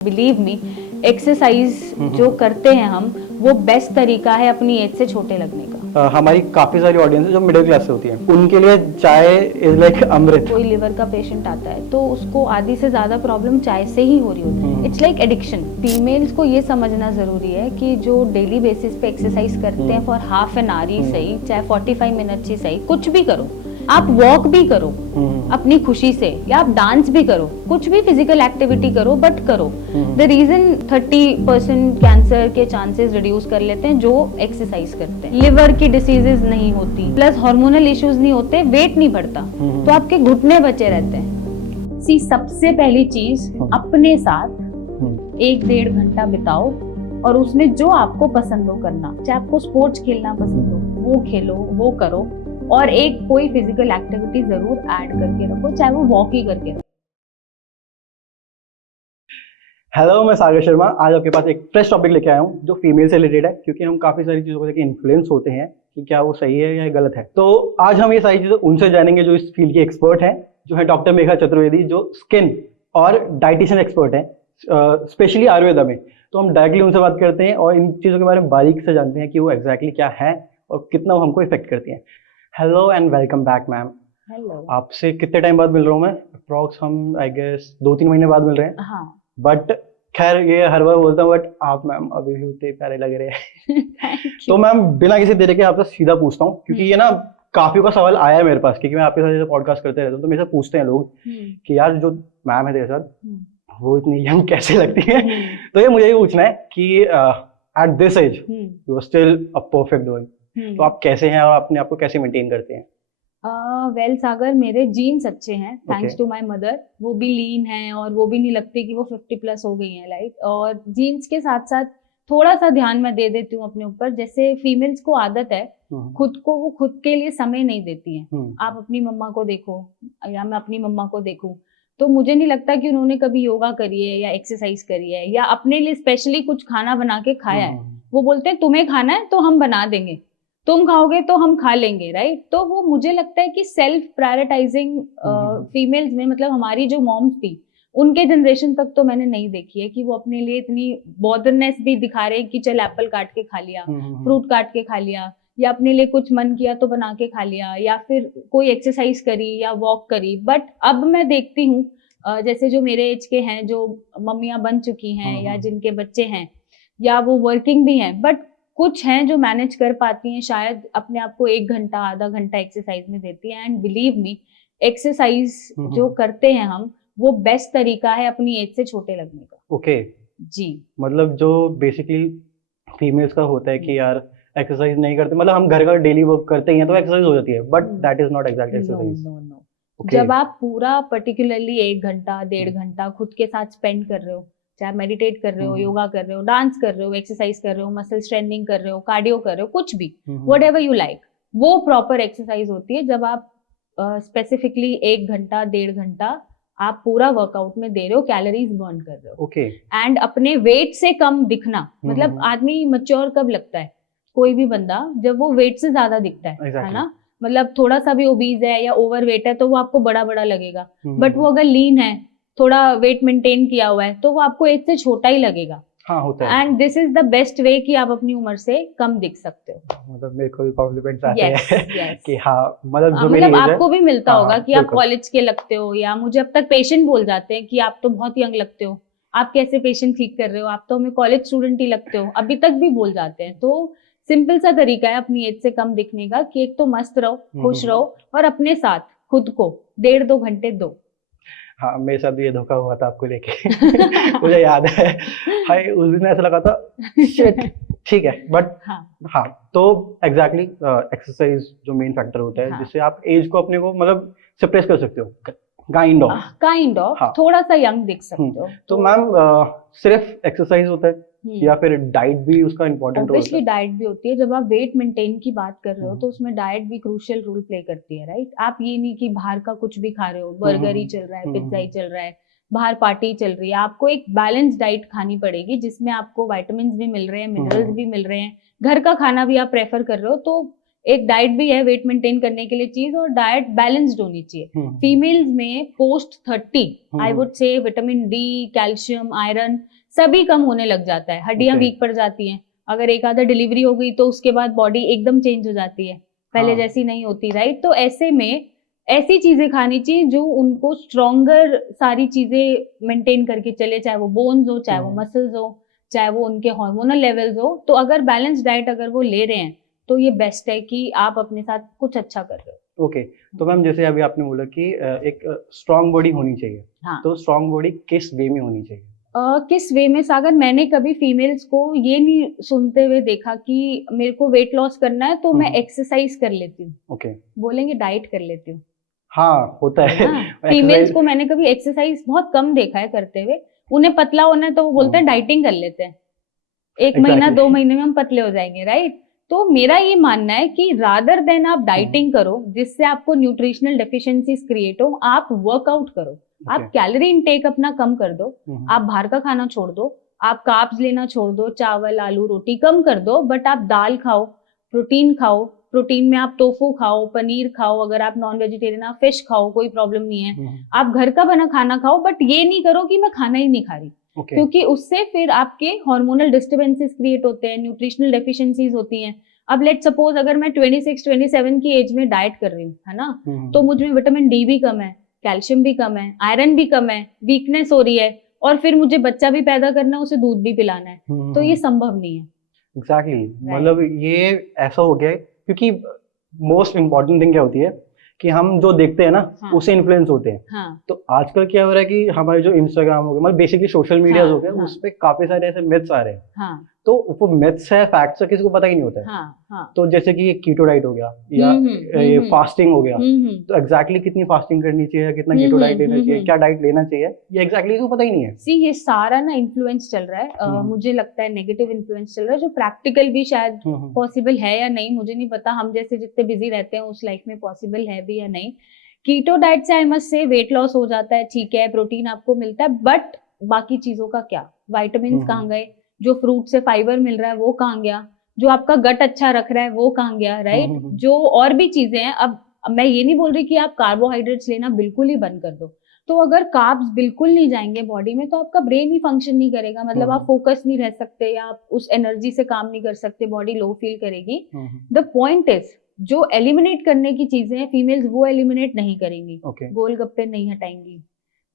Believe me, exercise जो करते हैं हम, वो बेस्ट तरीका है अपनी एज से छोटे लगने का। हमारी काफी सारी ऑडियंस है जो मिडिल क्लास से होती है, उनके लिए चाय इज लाइक अमृत। कोई लिवर का पेशेंट आता है तो उसको आधी से ज्यादा प्रॉब्लम चाय से ही हो रही होती है। It's like addiction. फीमेल्स को ये समझना जरूरी है कि जो डेली बेसिस पे एक्सरसाइज करते हैं फॉर हाफ एन आवर ही सही, चाहे 45 मिनट ही सही, कुछ भी करो, आप वॉक भी करो अपनी खुशी से, या आप डांस भी करो, कुछ भी फिजिकल एक्टिविटी करो, बट करो। द रीजन 30% कैंसर के चांसेस रिड्यूस कर लेते हैं जो एक्सरसाइज करते हैं। लिवर की डिसीजेज नहीं होती, प्लस हार्मोनल इश्यूज नहीं होते, वेट नहीं बढ़ता, तो आपके घुटने बचे रहते हैं। सी, सबसे पहली चीज अपने साथ 1-1.5 घंटा बिताओ और उसमें जो आपको पसंद हो करना, चाहे आपको स्पोर्ट्स खेलना पसंद हो वो खेलो, वो करो, और एक कोई फिजिकल एक्टिविटी जरूर ऐड करके रखो, चाहे वो वॉक ही करके रखो। हेलो, मैं सागर शर्मा आज आपके पास एक फ्रेश टॉपिक लेके आया हूँ जो फीमेल से रिलेटेड है, क्योंकि हम काफी सारी चीजों को लेकर इन्फ्लुएंस होते हैं कि क्या वो सही है या गलत है। तो आज हम ये सारी चीजें उनसे जानेंगे जो इस फील्ड के एक्सपर्ट हैं, जो है डॉक्टर मेघा चतुर्वेदी, जो स्किन और डाइटिशियन एक्सपर्ट हैं, स्पेशली आयुर्वेदा में। तो हम डायरेक्टली उनसे बात करते हैं और इन चीजों के बारे में बारीक से जानते हैं कि वो एग्जैक्टली क्या है और कितना वो हमको इफेक्ट करती हैं। Hello and welcome back ma'am. Hello. आपसे कितने टाइम बाद मिल रहा हूँ मैं? अप्रॉक्स हम आई गेस 2-3 महीने बाद मिल रहे हैं। हाँ। बट खैर, ये हर बार बोलता हूँ, बट आप मैम अभी भी उतने प्यारे लग रहे हैं। तो मैम बिना किसी देरी के आपसे सीधा पूछता हूँ, क्योंकि ये ना काफी का सवाल आया है मेरे पास, क्योंकि मैं आपके साथ जैसे पॉडकास्ट करते रहता हूँ तो मेरे से पूछते हैं लोग कि यार जो मैम है तेरे साथ वो इतनी यंग कैसे लगती है। तो ये मुझे ये पूछना है कि at this age you are still a perfect girl, तो आप कैसे हैं और अपने आप को कैसे मेंटेन करते हैं? वेल सागर, मेरे जीन्स अच्छे हैं थैंक्स टू माय मदर। वो भी लीन हैं और वो भी नहीं लगती कि वो 50+ हो गई हैं लाइक। और जीन्स के साथ साथ थोड़ा सा ध्यान मैं दे देती हूँ अपने ऊपर। जैसे फीमेल्स को आदत है खुद को, वो खुद के लिए समय नहीं देती हैं। आप अपनी मम्मा को देखो या मैं अपनी मम्मा को देखूं, तो मुझे नहीं लगता कि उन्होंने कभी योगा करी है या एक्सरसाइज करी है या अपने लिए स्पेशली कुछ खाना बना के खाया है। वो बोलते हैं तुम्हें खाना है तो हम बना देंगे, तुम खाओगे तो हम खा लेंगे, राइट। तो वो मुझे लगता है कि सेल्फ प्रायोरिटाइजिंग फीमेल्स में, मतलब हमारी जो मॉम्स थी उनके जनरेशन तक तो मैंने नहीं देखी है कि वो अपने लिए इतनी बॉदरनेस भी दिखा रहे हैं कि चल एप्पल काट के खा लिया, फ्रूट काट के खा लिया, या अपने लिए कुछ मन किया तो बना के खा लिया, या फिर कोई एक्सरसाइज करी या वॉक करी। बट अब मैं देखती हूँ जैसे जो मेरे एज के हैं, जो मम्मियाँ बन चुकी हैं या जिनके बच्चे हैं या वो वर्किंग भी हैं, बट कुछ हैं जो मैनेज कर पाती हैं, शायद अपने आप को 1 घंटा आधा घंटा एक्सरसाइज में देती हैं। एंड बिलीव मी, एक्सरसाइज जो करते हैं हम, वो बेस्ट तरीका है अपनी एज से छोटे लगने का। ओके जी, मतलब जो बेसिकली फीमेल्स का होता है कि यार एक्सरसाइज नहीं करते, मतलब हम घर का डेली वर्क करते ही हैं तो एक्सरसाइज हो जाती है, but that is not exact exercise. No. जब आप पूरा पर्टिकुलरली 1 घंटा 1.5 घंटा खुद के साथ स्पेंड कर रहे हो, चाहे मेडिटेट कर रहे हो, योगा कर रहे हो, डांस कर रहे हो, एक्सरसाइज कर रहे हो, मसल स्ट्रेंथनिंग कर रहे हो, कार्डियो कर रहे हो, कुछ भी, व्हाटएवर यू लाइक, वो प्रॉपर एक्सरसाइज होती है। जब आप स्पेसिफिकली 1 घंटा 1.5 घंटा आप पूरा वर्कआउट में दे रहे हो, कैलोरीज बर्न कर रहे हो। ओके। एंड अपने वेट से कम दिखना, मतलब आदमी मैच्योर कब लगता है, कोई भी बंदा, जब वो वेट से ज्यादा दिखता है ना। मतलब थोड़ा सा भी ओबीज है या ओवर वेट है तो वो आपको बड़ा बड़ा लगेगा, बट वो अगर लीन है, थोड़ा वेट मेंटेन किया हुआ है, तो वो आपको एज से छोटा ही लगेगा। हाँ, होता है। And this is the best way कि आप अपनी उम्र से कम दिख सकते हो। मतलब मेरे को भी कॉम्प्लीमेंट्स आते yes, हैं yes. कि हाँ, मतलब जो मेरी मतलब एज है। आपको भी मिलता हाँ, होगा हाँ, कि आप बिल्कुल। कॉलेज के लगते हो, या मुझे अब तक पेशेंट बोल जाते हैं कि आप तो बहुत यंग लगते हो, आप कैसे पेशेंट ठीक कर रहे हो, आप तो हमें कॉलेज स्टूडेंट ही लगते हो, अभी तक भी बोल जाते हैं। तो सिंपल सा तरीका है अपनी एज से कम दिखने का कि एक तो मस्त रहो, खुश रहो, और अपने साथ खुद को 1.5-2 घंटे दो। हाँ, मेरे साथ भी ये धोखा हुआ था आपको लेके। मुझे याद है, हाय उस दिन ऐसा लगा था शिट, ठीक है, बट हाँ, तो एग्जैक्टली एक्सरसाइज जो मेन फैक्टर होता है जिससे आप एज को अपने को मतलब सप्रेस कर सकते हो, काइंड ऑफ हाँ, थोड़ा सा यंग दिख सकते हो। तो मैम सिर्फ एक्सरसाइज होता है या फिर डाइट भी उसका इम्पोर्टेंट रोल होता है? ऑब्वियसली डाइट भी होती है। जब आप वेट मेंटेन की बात कर रहे हो तो उसमें डाइट भी क्रूशियल रोल प्ले करती है, राइट। आप ये नहीं कि बाहर का कुछ भी खा रहे हो, बर्गर ही चल रहा है, पिज्जा ही चल रहा है, बाहर पार्टी चल रही है। आपको एक बैलेंस डाइट खानी पड़ेगी जिसमें आपको विटामिन भी मिल रहे हैं, मिनरल्स भी मिल रहे हैं, घर का खाना भी आप प्रेफर कर रहे हो, तो एक डाइट भी है वेट मेंटेन करने के लिए चीज, और डाइट बैलेंस्ड होनी चाहिए। फीमेल्स में post 30 I would say vitamin D, calcium, iron सभी कम होने लग जाता है, हड्डियां वीक पड़ जाती हैं। अगर एक आधा डिलीवरी हो गई तो उसके बाद बॉडी एकदम चेंज हो जाती है, पहले जैसी नहीं होती, राइट। तो ऐसे में ऐसी चीजें खानी चाहिए जो उनको स्ट्रॉन्गर सारी चीजें मेंटेन करके चले, चाहे वो बोन्स हो, चाहे वो मसल्स हो, चाहे वो उनके हार्मोनल लेवल्स हो। तो अगर बैलेंस डाइट अगर वो ले रहे हैं तो ये बेस्ट है कि आप अपने साथ कुछ अच्छा कर रहे हो। ओके तो मैम जैसे अभी आपने बोला कि एक स्ट्रांग बॉडी होनी चाहिए, हाँ। तो स्ट्रांग बॉडी किस वे में होनी चाहिए? किस वे में सागर, मैंने कभी फीमेल्स को ये नहीं सुनते हुए देखा कि मेरे को वेट लॉस करना है तो मैं एक्सरसाइज कर लेती हूँ। ओके बोलेंगे डाइट कर लेती हूँ। हाँ होता है। फीमेल्स को मैंने कभी एक्सरसाइज बहुत कम देखा है करते हुए। उन्हें पतला होना है तो वो बोलते हैं डाइटिंग कर लेते हैं, एक महीना 2 महीने में हम पतले हो जाएंगे, राइट। तो मेरा ये मानना है कि रादर देन आप डाइटिंग करो जिससे आपको न्यूट्रिशनल डेफिशिएंसीज क्रिएट हो, आप वर्कआउट करो। आप कैलोरी इनटेक अपना कम कर दो, आप बाहर का खाना छोड़ दो, आप कार्ब्स लेना छोड़ दो, चावल आलू रोटी कम कर दो, बट आप दाल खाओ, प्रोटीन खाओ। प्रोटीन में आप टोफू खाओ, पनीर खाओ, अगर आप नॉन वेजिटेरियन आप फिश खाओ, कोई प्रॉब्लम नहीं है। आप घर का बना खाना खाओ, बट ये नहीं करो कि मैं खाना ही नहीं खा रही, क्योंकि उससे फिर आपके हार्मोनल डिस्टर्बेंसेस क्रिएट होते हैं, न्यूट्रिशनल डेफिशिएंसीज होती हैं। अब लेट सपोज अगर मैं 26-27 की एज में डाइट कर रही हूँ, है ना, तो मुझ में विटामिन डी भी कम है, कैल्शियम भी कम है, आयरन भी कम है, वीकनेस हो रही है, और फिर मुझे बच्चा भी पैदा करना है, उसे दूध भी पिलाना है, तो ये संभव नहीं है। एग्जैक्टली मतलब ये ऐसा हो गया है क्योंकि मोस्ट इम्पोर्टेंट थिंग क्या होती है कि हम जो देखते हैं ना उससे इन्फ्लुएंस होते हैं। तो आजकल क्या हो रहा है कि हमारे जो इंस्टाग्राम हो गया, मतलब बेसिकली सोशल मीडिया हो गया, उस पे काफी सारे ऐसे मिथ्स आ रहे हैं। तो वो मिथ्स है, फैक्ट्स है, किसी को पता ही नहीं होता है। तो जैसे कि ये कीटो डाइट हो गया या ये फास्टिंग हो गया, तो एग्जैक्टली कितनी फास्टिंग करनी चाहिए, कितना कीटो डाइट लेना चाहिए, क्या डाइट लेना चाहिए, ये एग्जैक्टली तो पता ही नहीं है। सी ये सारा ना इन्फ्लुएंस चल रहा है, मुझे लगता है नेगेटिव इन्फ्लुएंस चल रहा है, जो प्रैक्टिकल भी शायद पॉसिबल है या नहीं मुझे नहीं पता, हम जैसे जितने बिजी रहते हैं उस लाइफ में पॉसिबल है भी या नहीं। कीटो डाइट से I must say weight loss हो जाता है, ठीक है, प्रोटीन आपको मिलता है, बट बाकी चीजों का क्या, विटामिन्स कहाँ गए, जो फ्रूट से फाइबर मिल रहा है वो कहाँ गया, जो आपका गट अच्छा रख रहा है वो कहाँ गया, राइट। जो और भी चीजें हैं, अब मैं ये नहीं बोल रही कि आप कार्बोहाइड्रेट्स लेना बिल्कुल ही बंद कर दो, तो अगर कार्ब्स बिल्कुल नहीं जाएंगे बॉडी में तो आपका ब्रेन ही फंक्शन नहीं करेगा, मतलब आप फोकस नहीं रह सकते या आप उस एनर्जी से काम नहीं कर सकते, बॉडी लो फील करेगी। द पॉइंट इज जो एलिमिनेट करने की चीजें हैं फीमेल्स वो एलिमिनेट नहीं करेंगी। गोलगप्पे नहीं हटाएंगी,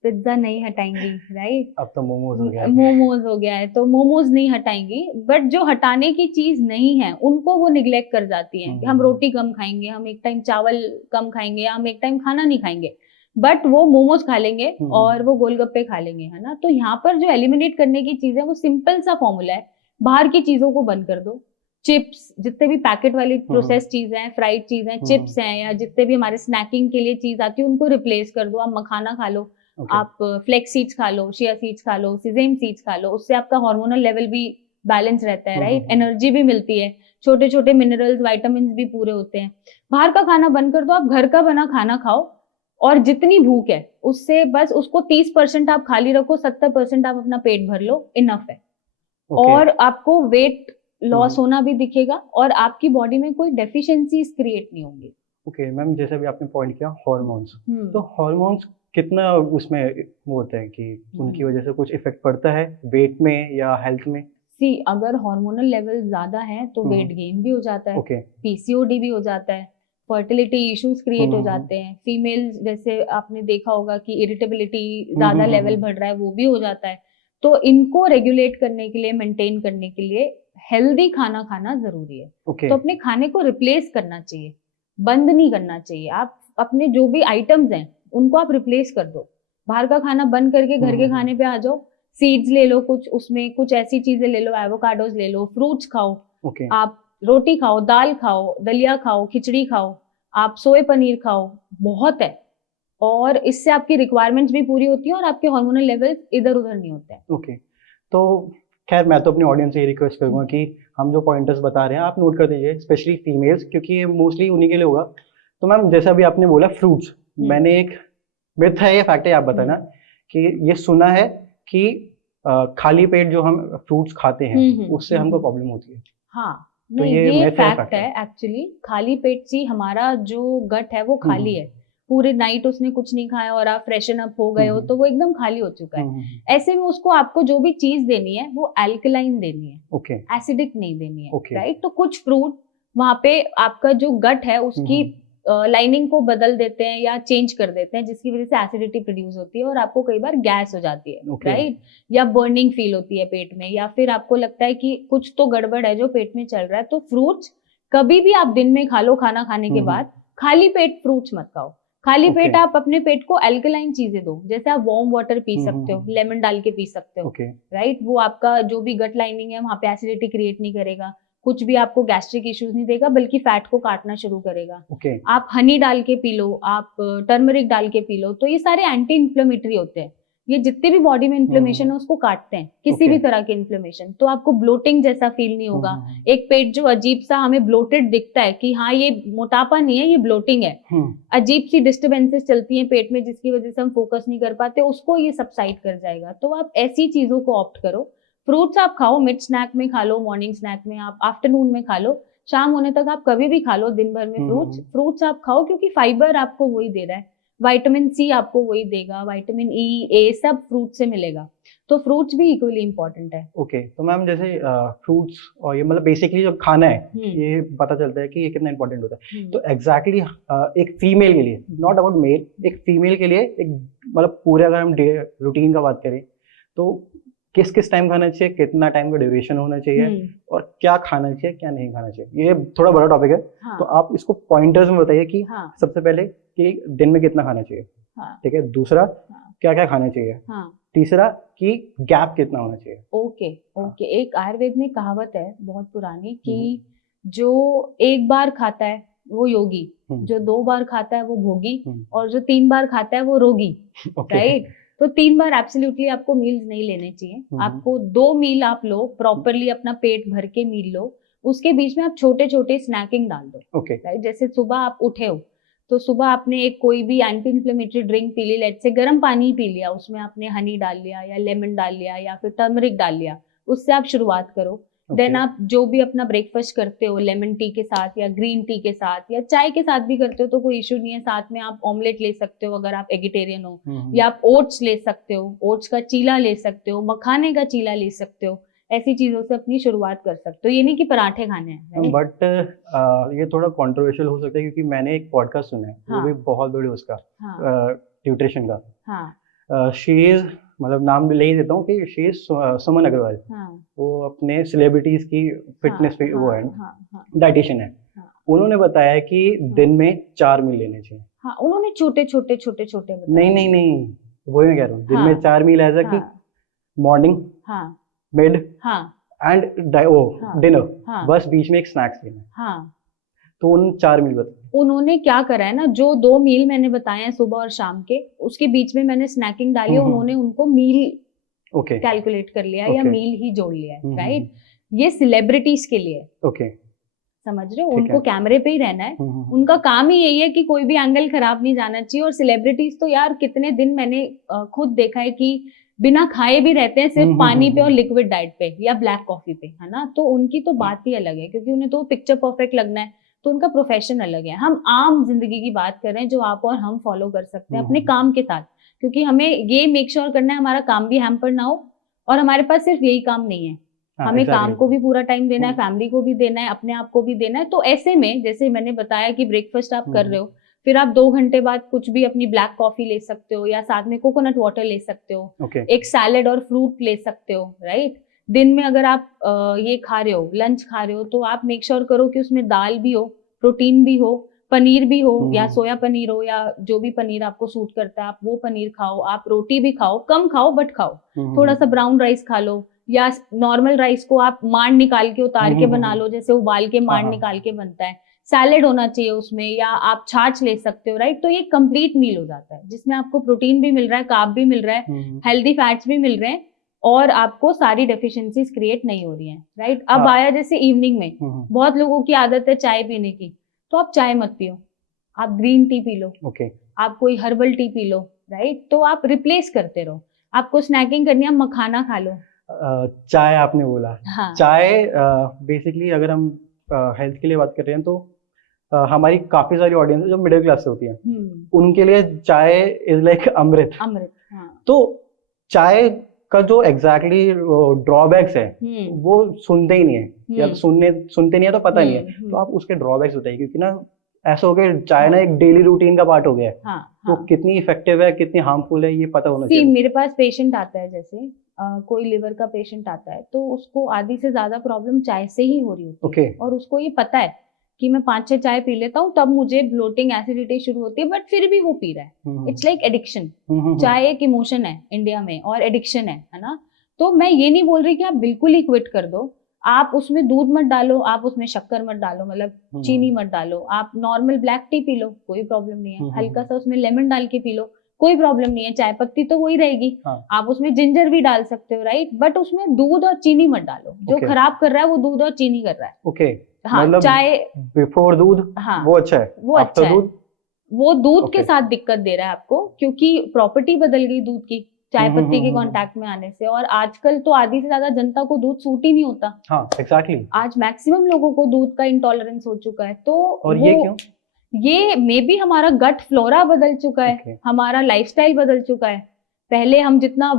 पिज्जा नहीं हटाएंगी, राइट। अब तो मोमोज हो गया है। मोमोज हो गया है तो मोमोज नहीं हटाएंगी, बट जो हटाने की चीज नहीं है उनको वो निग्लेक्ट कर जाती हैं कि हम रोटी कम खाएंगे, हम एक टाइम चावल कम खाएंगे, हम एक टाइम खाना नहीं खाएंगे, बट वो मोमोज खा लेंगे और वो गोलगप्पे खा लेंगे, है ना। तो यहाँ पर जो एलिमिनेट करने की चीज है वो सिंपल सा फॉर्मूला है, बाहर की चीजों को बंद कर दो। चिप्स, जितने भी पैकेट वाली प्रोसेस चीजें हैं, फ्राइड चीजें, चिप्स हैं, या जितने भी हमारे स्नैकिंग के लिए चीज आती है उनको रिप्लेस कर दो। आप मखाना खा लो, आप फ्लेक्स सीड्स खा लो, चिया सीड्स खा लो, सिजेम सीड्स खा लो, उससे आपका हार्मोनल लेवल भी बैलेंस रहता है, राइट। एनर्जी भी मिलती है, छोटे छोटे मिनरल्स विटामिन्स भी पूरे होते हैं। बाहर का खाना बंद कर दो, आप घर का बना खाना खाओ, और जितनी भूख है उससे बस उसको 30% आप खाली रखो, 70% आप अपना पेट भर लो, इनफ है। और आपको वेट लॉस होना भी दिखेगा और आपकी बॉडी में कोई डेफिशिएंसीज क्रिएट नहीं होंगी। ओके मैम, जैसे भी आपने पॉइंट किया हार्मोन्स, तो हार्मोन्स कितना उसमें वो होता है कि उनकी वजह से कुछ इफेक्ट पड़ता है वेट में या हेल्थ में? सी अगर हार्मोनल लेवल ज्यादा है तो वेट गेन भी हो जाता है, पीसीओडी भी हो जाता है, फर्टिलिटी इश्यूज क्रिएट हो जाते हैं। फीमेल्स जैसे आपने देखा होगा कि इरिटेबिलिटी ज्यादा लेवल बढ़ रहा है, वो भी हो जाता है। तो इनको रेगुलेट करने के लिए, मेंटेन करने के लिए हेल्दी खाना खाना जरूरी है। तो अपने खाने को रिप्लेस करना चाहिए, बंद नहीं करना चाहिए। आप अपने जो भी आइटम्स हैं उनको आप रिप्लेस कर दो, बाहर का खाना बंद करके घर के खाने पे आ जाओ। सीड्स ले लो कुछ, उसमें कुछ ऐसी चीजें ले लो, एवोकाडोज ले लो, फ्रूट्स खाओ, आप रोटी खाओ, दाल खाओ, दलिया खाओ, खिचड़ी खाओ, आप सोए पनीर खाओ, बहुत है। और इससे आपकी रिक्वायरमेंट्स भी पूरी होती है और आपके हार्मोनल लेवल्स इधर उधर नहीं होते हैं। तो खैर मैं तो अपनी ऑडियंस से ये रिक्वेस्ट करूंगा कि हम जो पॉइंटर्स बता रहे हैं आप नोट कर दीजिए, स्पेशली फीमेल्स, क्योंकि ये मोस्टली उन्हीं के लिए होगा। तो मैम जैसा भी आपने बोला फ्रूट्स, मैंने एक मिथ है या फैक्ट है आप बताना कि ये सुना है कि खाली पेट जो हम फ्रूट्स खाते हैं उससे हमको प्रॉब्लम होती है। हाँ, तो नहीं, ये ये myth है, फैक्ट fact है एक्चुअली। खाली पेट से हमारा जो गट है वो हम्म, खाली है, पूरे नाइट उसने कुछ नहीं खाया और आप फ्रेशन अप हो गए हो हम्म, तो वो एकदम खाली हो चुका है। ऐसे में उसको आपको जो भी चीज देनी है वो अल्कलाइन देनी है, ओके एसिडिक नहीं देनी है, ओके राइट। तो कुछ फ्रूट वहां पे आपका जो गट है उसकी लाइनिंग को बदल देते हैं या चेंज कर देते हैं, जिसकी वजह से एसिडिटी प्रोड्यूस होती है और आपको कई बार गैस हो जाती है, ओके राइट। या बर्निंग फील होती है पेट में, या फिर आपको लगता है कि कुछ तो गड़बड़ है जो पेट में चल रहा है। तो फ्रूट्स कभी भी आप दिन में खा लो, खाना खाने के बाद खाली पेट फ्रूट्स मत खाओ। खाली ओके पेट आप अपने पेट को अल्कलाइन चीजें दो, जैसे आप वार्म वाटर पी सकते हो, लेमन डाल के पी सकते हो, ओके राइट। वो आपका जो भी गट लाइनिंग है वहां पे एसिडिटी क्रिएट नहीं करेगा, कुछ भी आपको गैस्ट्रिक इश्यूज नहीं देगा, बल्कि फैट को काटना शुरू करेगा। ओके आप हनी डाल के पी लो, आप टर्मरिक डाल के पी लो, तो ये सारे एंटी इन्फ्लेमेटरी होते हैं। ये जितने भी बॉडी में इन्फ्लेमेशन है उसको काटते हैं, किसी भी तरह के इन्फ्लेमेशन। तो आपको ब्लोटिंग जैसा फील नहीं होगा। एक पेट जो अजीब सा हमें ब्लोटेड दिखता है कि हाँ ये मोटापा नहीं है, ये ब्लोटिंग है, अजीब सी डिस्टर्बेंसेस चलती हैं पेट में जिसकी वजह से हम फोकस नहीं कर पाते, उसको ये सबसाइड कर जाएगा। तो आप ऐसी चीजों को ऑप्ट करो। फ्रूट्स आप खाओ, मिड स्नैक में खा लो, मॉर्निंग स्नैक में, आप आफ्टरनून में खा लो, शाम होने तक आप कभी भी खा लो, दिन भर में फ्रूट्स आप खाओ, क्योंकि फाइबर आपको वही दे रहा है, विटामिन सी आपको वही देगा, विटामिन ई, ए सब फ्रूट से मिलेगा। तो फ्रूट्स भी इक्वली इंपॉर्टेंट है। ओके तो मैम जैसे फ्रूट्स और ये मतलब बेसिकली जो खाना है ये पता चलता है कि ये कितना इंपॉर्टेंट होता है। तो एग्जैक्टली एक फीमेल के लिए, नॉट अबाउट मेल, एक फीमेल के लिए एक मतलब पूरे अगर हम रूटीन का बात करें तो किस किस टाइम खाना चाहिए, कितना टाइम का ड्यूरेशन होना चाहिए और क्या खाना चाहिए क्या नहीं खाना चाहिए, ये थोड़ा बड़ा टॉपिक है। हाँ। तो आप इसको पॉइंटर्स में बताइए कि हाँ। सबसे पहले कि दिन में कितना खाना चाहिए, ठीक है, दूसरा क्या क्या खाना चाहिए, तीसरा कि गैप कितना होना चाहिए। Okay okay. एक आयुर्वेद में कहावत है बहुत पुरानी कि जो एक बार खाता है वो योगी, जो 2 बार खाता है वो भोगी, और जो 3 बार खाता है वो रोगी, राइट। तो 3 बार एब्सोल्युटली आपको मील्स नहीं लेने चाहिए। आपको 2 मील आप लो, प्रॉपरली अपना पेट भर के मील लो, उसके बीच में आप छोटे छोटे स्नैकिंग डाल दो, राइट। जैसे सुबह आप उठे हो तो सुबह आपने एक कोई भी एंटी इन्फ्लेमेटरी ड्रिंक पी ली, लेट से गर्म पानी पी लिया, उसमें आपने हनी डाल लिया या लेमन डाल लिया या फिर टर्मरिक डाल लिया, उससे आप शुरुआत करो। देन आप जो भी अपना ब्रेकफास्ट करते हो, लेमन टी के साथ या ग्रीन टी के साथ या चाय के साथ भी करते हो तो कोई इशू नहीं है, साथ में आप ऑमलेट ले सकते हो अगर आप एगिटेरियन हो, या आप ओट्स ले सकते हो, ओट्स का चीला ले सकते हो, मखाने का चीला ले सकते हो। ऐसी चीजों से अपनी शुरुआत कर सकते हो, ये नहीं कि पराठे खाने हैं। बट ये थोड़ा कंट्रोवर्शियल हो सकता है क्योंकि मैंने एक पॉडकास्ट सुना है, वो भी बहुत बड़ी उसका न्यूट्रिशन का, शी इज मतलब नाम भी ले ही देता हूँ कि शी इज सुमन अग्रवाल। वो अपने सेलिब्रिटीज की फिटनेस पे वो है, डाइटिशियन है। उन्होंने बताया कि दिन में 4 मील लेने चाहिए। हाँ, उन्होंने छोटे छोटे नहीं नहीं नहीं, वही मैं कह रहा हूँ, दिन में 4 मील ऐसा कि मॉर्निंग, मिड एंड डिनर, बस बीच में एक स्नैक्स लेना। तो उन 4 मील बताए। उन्होंने क्या करा है ना, जो 2 मील मैंने बताए हैं सुबह और शाम के, उसके बीच में मैंने स्नैकिंग डाली, उन्होंने उनको मील कैलकुलेट कर लिया या मील ही जोड़ लिया है, राइट। ये सेलिब्रिटीज के लिए, समझ रहे हो, उनको कैमरे पे ही रहना है, उनका काम ही यही है कि कोई भी एंगल खराब नहीं जाना चाहिए। और सेलिब्रिटीज तो यार कितने दिन मैंने खुद देखा है कि बिना खाए भी रहते हैं, सिर्फ पानी पे और लिक्विड डाइट पे या ब्लैक कॉफी पे, है ना। तो उनकी तो बात ही अलग है, क्योंकि उन्हें तो पिक्चर परफेक्ट लगना है, तो उनका प्रोफेशन अलग है। हम आम जिंदगी की बात कर रहे हैं जो आप और हम फॉलो कर सकते हैं अपने काम के साथ, क्योंकि हमें ये मेक श्योर करना है हमारा काम भी हैम्पर ना हो, और हमारे पास सिर्फ यही काम नहीं है, हमें काम को भी पूरा टाइम देना है, फैमिली को भी देना है, अपने आप को भी देना है। तो ऐसे में जैसे मैंने बताया कि ब्रेकफास्ट आप कर रहे हो, फिर आप 2 घंटे बाद कुछ भी अपनी ब्लैक कॉफी ले सकते हो या साथ में कोकोनट वाटर ले सकते हो, एक सैलेड और फ्रूट ले सकते हो, राइट। दिन में अगर आप ये खा रहे हो, लंच खा रहे हो, तो आप मेक श्योर करो कि उसमें दाल भी हो, प्रोटीन भी हो, पनीर भी हो, या सोया पनीर हो, या जो भी पनीर आपको सूट करता है आप वो पनीर खाओ। आप रोटी भी खाओ, कम खाओ बट खाओ। थोड़ा सा ब्राउन राइस खा लो, या नॉर्मल राइस को आप मांड निकाल के उतार के बना लो, जैसे उबाल के मांड निकाल के बनता है। सैलेड होना चाहिए उसमें, या आप छाछ ले सकते हो, राइट। तो ये कंप्लीट मील हो जाता है जिसमें आपको प्रोटीन भी मिल रहा है, कार्ब भी मिल रहा है, हेल्दी फैट्स भी मिल रहे हैं, और आपको सारी डेफिशिएंसीज क्रिएट नहीं हो रही हैं, राइट। अब आया जैसे इवनिंग में बहुत लोगों की आदत है चाय पीने की, तो आप चाय मत पियो, आप ग्रीन टी पी लो, आप कोई herbal tea P low, right. तो आप रिप्लेस करते रहो। आपको स्नैकिंग करनी है, मखाना खा लो। चाय आपने बोला, चाय बेसिकली अगर हम हेल्थ के लिए बात कर रहे हैं तो हमारी काफी सारी ऑडियंस जो मिडिल क्लास से होती है, उनके लिए चाय इज लाइक अमृत। हाँ। तो चाय का जो एग्जैक्टली ड्रॉबैक्स है वो सुनते ही नहीं है, या तो सुनते नहीं है तो पता नहीं है। तो आप उसके ड्रॉबैक्स बताइए, क्योंकि ना ऐसा हो गया चाय ना एक डेली रूटीन का पार्ट हो गया है। तो कितनी इफेक्टिव है, कितनी हार्मफुल है, ये पता होना चाहिए। मेरे पास पेशेंट आता है, जैसे कोई लिवर का पेशेंट आता है तो उसको आधी से ज्यादा प्रॉब्लम चाय से ही हो रही होती है। और उसको ये पता है कि मैं 5-6 चाय पी लेता हूँ तब मुझे ब्लोटिंग एसिडिटी शुरू होती है, बट फिर भी वो पी रहा है। It's like addiction. चाय एक इमोशन है इंडिया में और एडिक्शन है ना। तो मैं ये नहीं बोल रही कि आप बिल्कुल ही क्विट कर दो। आप उसमें दूध मत डालो, आप उसमें शक्कर मत डालो, मतलब चीनी मत डालो। आप नॉर्मल ब्लैक टी पी लो, कोई प्रॉब्लम नहीं है। हल्का सा उसमें लेमन डाल के पी लो, कोई प्रॉब्लम नहीं है। चाय पत्ती तो वही रहेगी। आप उसमें जिंजर भी डाल सकते हो, राइट। बट उसमें दूध और चीनी मत डालो। जो खराब कर रहा है वो दूध और चीनी कर रहा है। हाँ, मतलब चाय बिफोर दूध, हाँ, वो अच्छा है, वो अच्छा है। वो दूध के साथ दिक्कत दे रहा है आपको, क्योंकि प्रॉपर्टी बदल गई दूध की चाय पत्ती के कांटेक्ट में आने से। और आजकल तो आधी से ज्यादा जनता को दूध सूट ही नहीं होता। हाँ, एग्जैक्टली। आज मैक्सिमम लोगों को दूध का इंटॉलरेंस हो चुका है। तो और ये क्यों? ये मे बी हमारा गट फ्लोरा बदल चुका है, हमारा लाइफस्टाइल बदल चुका है। पहले हम जितना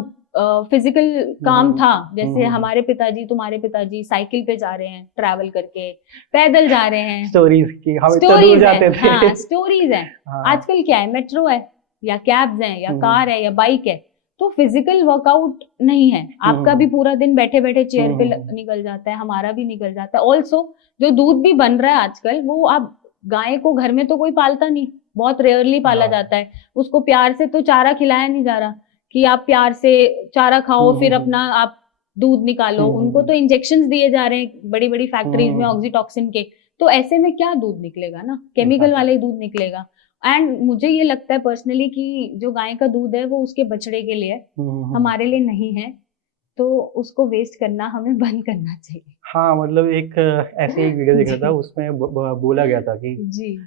फिजिकल काम था, जैसे हमारे पिताजी, तुम्हारे पिताजी साइकिल पे जा रहे हैं, ट्रैवल करके, पैदल जा रहे हैं। स्टोरीज की हम इतना दूर जाते थे। हाँ, स्टोरीज हैं। आजकल क्या है, मेट्रो है या कैब्स हैं या कार है या बाइक है। तो फिजिकल वर्कआउट नहीं है। आपका भी पूरा दिन बैठे बैठे चेयर पे निकल जाता है, हमारा भी निकल जाता है। ऑल्सो जो दूध भी बन रहा है आजकल, वो आप गाय को घर में तो कोई पालता नहीं, बहुत रेयरली पाला जाता है। उसको प्यार से तो चारा खिलाया नहीं जा रहा कि आप प्यार से चारा खाओ फिर अपना आप दूध निकालो। उनको तो इंजेक्शंस दिए जा रहे हैं बड़ी बड़ी फैक्ट्रीज में ऑक्सीटॉक्सिन के। तो ऐसे में क्या दूध निकलेगा ना, केमिकल वाला ही दूध निकलेगा। एंड मुझे ये लगता है पर्सनली कि जो गाय का दूध है वो उसके बछड़े के लिए, हमारे लिए नहीं है। तो उसको वेस्ट करना हमें बंद करना चाहिए। हाँ, मतलब एक ऐसे एक वीडियो देख रहा था, उसमें बोला गया था कि जी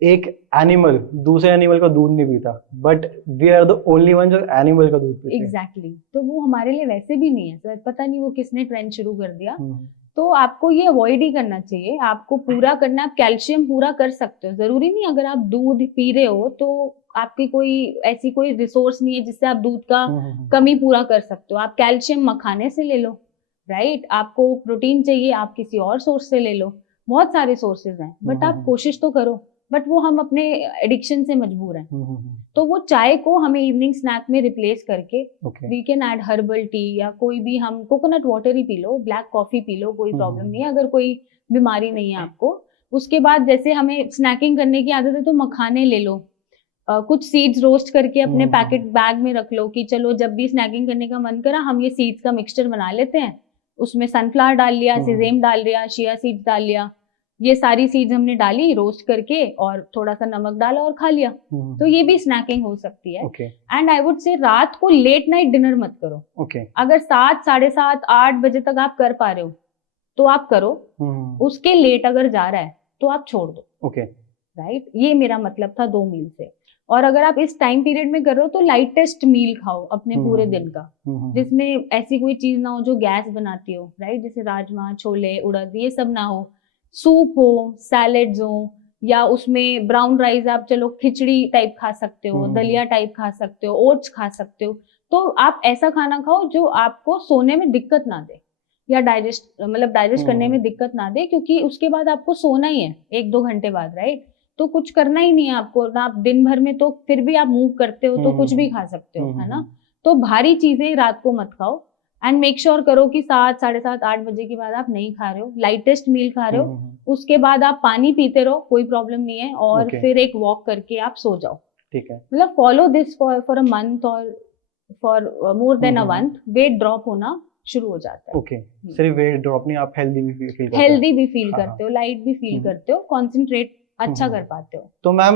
एक एनिमल दूसरे एनिमल का दूध नहीं पीता, but we are the only one जो एनिमल का दूध पीते हैं। एग्जैक्टली। तो वो हमारे लिए वैसे भी नहीं है सर, पता नहीं वो किसने ट्रेंड शुरू कर दिया। तो आपको ये अवॉइड ही करना चाहिए। आपको पूरा करना, आप कैल्शियम पूरा कर सकते हो। जरूरी नहीं अगर आप दूध पी रहे हो तो आपकी कोई ऐसी कोई रिसोर्स नहीं है जिससे आप दूध का कमी पूरा कर सकते हो। आप कैल्शियम मखाने से ले लो, राइट। आपको प्रोटीन चाहिए, आप किसी और सोर्स से ले लो। बहुत सारे सोर्सेज हैं, बट आप कोशिश तो करो। बट वो हम अपने एडिक्शन से मजबूर हैं। तो वो चाय को हमें इवनिंग स्नैक में रिप्लेस करके we can add herbal tea, या कोई भी हम कोकोनट वाटर ही पी लो, ब्लैक कॉफी पी लो, कोई प्रॉब्लम नहीं है अगर कोई बीमारी नहीं है आपको। उसके बाद जैसे हमें स्नैकिंग करने की आदत है तो मखाने ले लो, कुछ सीड्स रोस्ट करके अपने पैकेट बैग में रख लो कि चलो जब भी स्नैकिंग करने का मन करा हम ये सीड्स का मिक्सचर बना लेते हैं। उसमें सनफ्लावर डाल लिया, सेजेम डाल लिया, चिया सीड्स डाल लिया, ये सारी सीड्स हमने डाली रोस्ट करके और थोड़ा सा नमक डाला और खा लिया। तो ये भी स्नैकिंग हो सकती है। एंड आई वुड से रात को लेट नाइट डिनर मत करो। अगर 7, 7:30, 8 बजे तक आप कर पा रहे हो तो आप करो। उसके लेट अगर जा रहा है तो आप छोड़ दो। राइट, ये मेरा मतलब था 2 मील से। और अगर आप इस टाइम पीरियड में कर रहे हो तो लाइटेस्ट मील खाओ अपने पूरे दिन का, जिसमें ऐसी कोई चीज ना हो जो गैस बनाती हो, राइट। जैसे राजमा, छोले, उड़द, ये सब ना हो। सूप हो, सैलेड्स हो, या उसमें ब्राउन राइस, आप चलो खिचड़ी टाइप खा सकते हो, दलिया टाइप खा सकते हो, ओट्स खा सकते हो। तो आप ऐसा खाना खाओ जो आपको सोने में दिक्कत ना दे, या डाइजेस्ट करने में दिक्कत ना दे, क्योंकि उसके बाद आपको सोना ही है 1-2 घंटे बाद, राइट। तो कुछ करना ही नहीं है आपको ना, आप दिन भर में तो फिर भी आप मूव करते हो तो कुछ भी खा सकते हो, है ना। तो भारी चीजें रात को मत खाओ। एंड मेक श्योर करो कि 7, 7:30, 8 बजे के बाद आप नहीं खा रहे हो, लाइटेस्ट मील खा रहे हो। उसके बाद आप पानी पीते रहो, कोई प्रॉब्लम नहीं है। और फिर एक वॉक करके आप सो जाओ। ठीक है, मतलब follow this for a month और for more than a month, weight drop होना शुरू हो जाता है। सिर्फ वेट ड्रॉप नहीं, आप हेल्दी भी फील करते हो, लाइट भी फील करते हो, कॉन्सेंट्रेट अच्छा कर पाते हो। तो मैम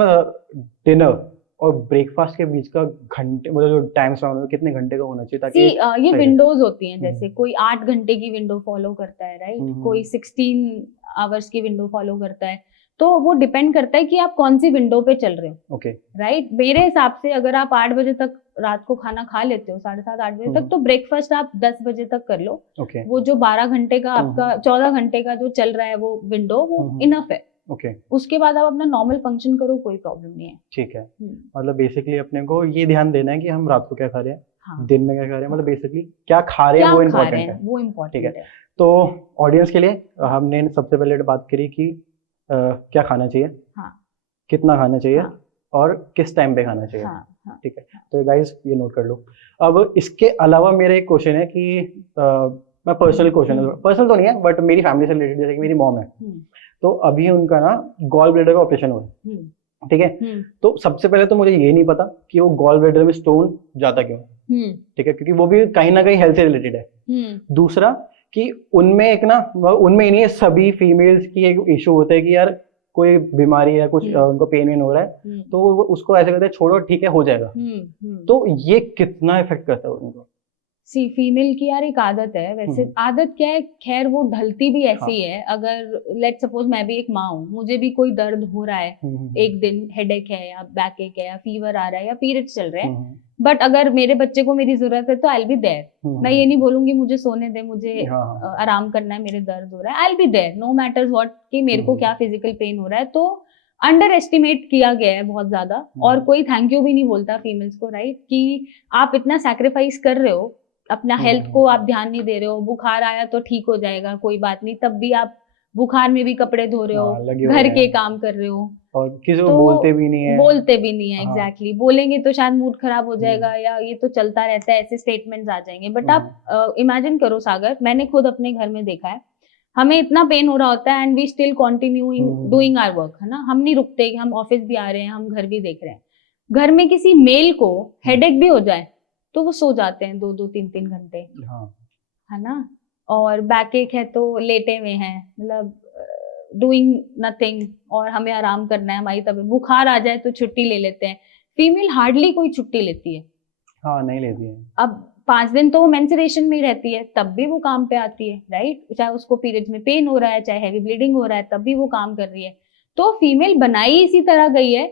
डिनर और ब्रेकफास्ट के बीच का घंटे, मतलब जो टाइम स्पैन कितने घंटे का होना चाहिए ताकि ये विंडोज होती हैं। जैसे कोई 8 घंटे की विंडो फॉलो करता है, राइट। कोई 16 आवर्स की विंडो फॉलो करता है। तो वो डिपेंड करता है कि आप कौन सी विंडो पे चल रहे हो, राइट। मेरे हिसाब से अगर आप 8 बजे तक रात को खाना खा लेते हो 7:30-8 बजे तक, हम्म। तो ब्रेकफास्ट आप 10 बजे तक कर लो। ओके। वो जो 12 घंटे का हम्म। आपका 14 घंटे का जो चल रहा है वो विंडो, वो हम्म। इनफ है। ओके। उसके बाद आप अपना नॉर्मल फंक्शन करो, कोई प्रॉब्लम नहीं है। ठीक है, हम्म, मतलब बेसिकली अपने को ये ध्यान देना है कि हम रात को क्या खा रहे हैं, हाँ, दिन में क्या खा रहे हैं, मतलब बेसिकली क्या खा रहे हैं क्या वो खा रहे इम्पोर्टेंट हैं है। वो ठीक इम्पोर्टेंट है, है। तो ऑडियंस के लिए हमने सबसे पहले बात करी कि क्या खाना चाहिए, हाँ, कितना खाना चाहिए, हाँ, और किस टाइम पे खाना चाहिए। हाँ, हाँ, ठीक है, तो गाइस ये नोट कर लो। अब इसके अलावा मेरा एक क्वेश्चन है कि मैं पर्सनल क्वेश्चन है, पर्सनल तो नहीं है बट मेरी फैमिली से रिलेटेड, जैसे कि मेरी मॉम है, तो अभी उनका ना गॉल ब्लैडर का ऑपरेशन हुआ है। ठीक है, तो सबसे पहले तो मुझे ये नहीं पता कि वो गॉल ब्लैडर में स्टोन जाता क्यों। ठीक है, क्योंकि वो भी कहीं ना कहीं हेल्थ से रिलेटेड है। दूसरा कि उनमें एक ना, उनमें ही नहीं है, सभी फीमेल्स की एक इशू होता है कि यार कोई बीमारी है, कुछ उनको पेन वेन हो रहा है, तो वो उसको ऐसे कहते हैं छोड़ो ठीक है हो जाएगा। तो ये कितना इफेक्ट करता है उनको? सी फीमेल की यार एक आदत है, वैसे आदत क्या है, खैर वो ढलती भी ऐसी हाँ। है। अगर लेट सपोज मैं भी एक माँ हूँ, मुझे भी कोई दर्द हो रहा है, एक दिन हेडेक है या बैक एक है या फीवर आ रहा है या पीरियड्स चल रहे हैं, बट अगर मेरे बच्चे को मेरी जरूरत है तो आई विल बी देयर। मैं ये नहीं बोलूंगी मुझे सोने दे, मुझे आराम करना है, मेरे दर्द हो रहा है, I will be there no matters what, कि मेरे को क्या फिजिकल पेन हो रहा है। तो अंडर एस्टिमेट किया गया है बहुत ज्यादा, और कोई थैंक यू भी नहीं बोलता फीमेल्स को, राइट? कि आप इतना सैक्रिफाइस कर रहे हो, अपना हेल्थ को आप ध्यान नहीं दे रहे हो, बुखार आया तो ठीक हो जाएगा कोई बात नहीं, तब भी आप बुखार में भी कपड़े धो रहे हो, घर के काम कर रहे हो, और किसी को बोलते भी नहीं है। बोलते भी नहीं है, एग्जैक्टली। बोलेंगे तो शायद मूड खराब हो जाएगा या ये तो चलता रहता है, ऐसे स्टेटमेंट्स आ जाएंगे। बट आप इमेजिन करो सागर, मैंने खुद अपने घर में देखा है, हमें इतना पेन हो रहा होता है and we still continuing doing our work, है ना, हम नहीं रुकते, हम ऑफिस भी आ रहे हैं, हम घर भी देख रहे हैं। घर में किसी मेल को हेडेक भी हो जाए तो वो सो जाते हैं 2-2 3-3 घंटे, है ना, और बैक एक है तो लेटे हुए हैं, मतलब डूइंग नथिंग, और हमें आराम करना है, हमारी तबीयत, बुखार आ जाए तो छुट्टी ले लेते हैं। फीमेल हार्डली कोई छुट्टी लेती है। हाँ, नहीं लेती है। अब 5 दिन तो वो मेंस्ट्रुएशन में ही रहती है, तब भी वो काम पे आती है, राइट? चाहे उसको पीरियड्स में पेन हो रहा है, चाहे हैवी ब्लीडिंग हो रहा है, तब भी वो काम कर रही है। तो फीमेल बनाई इसी तरह गई है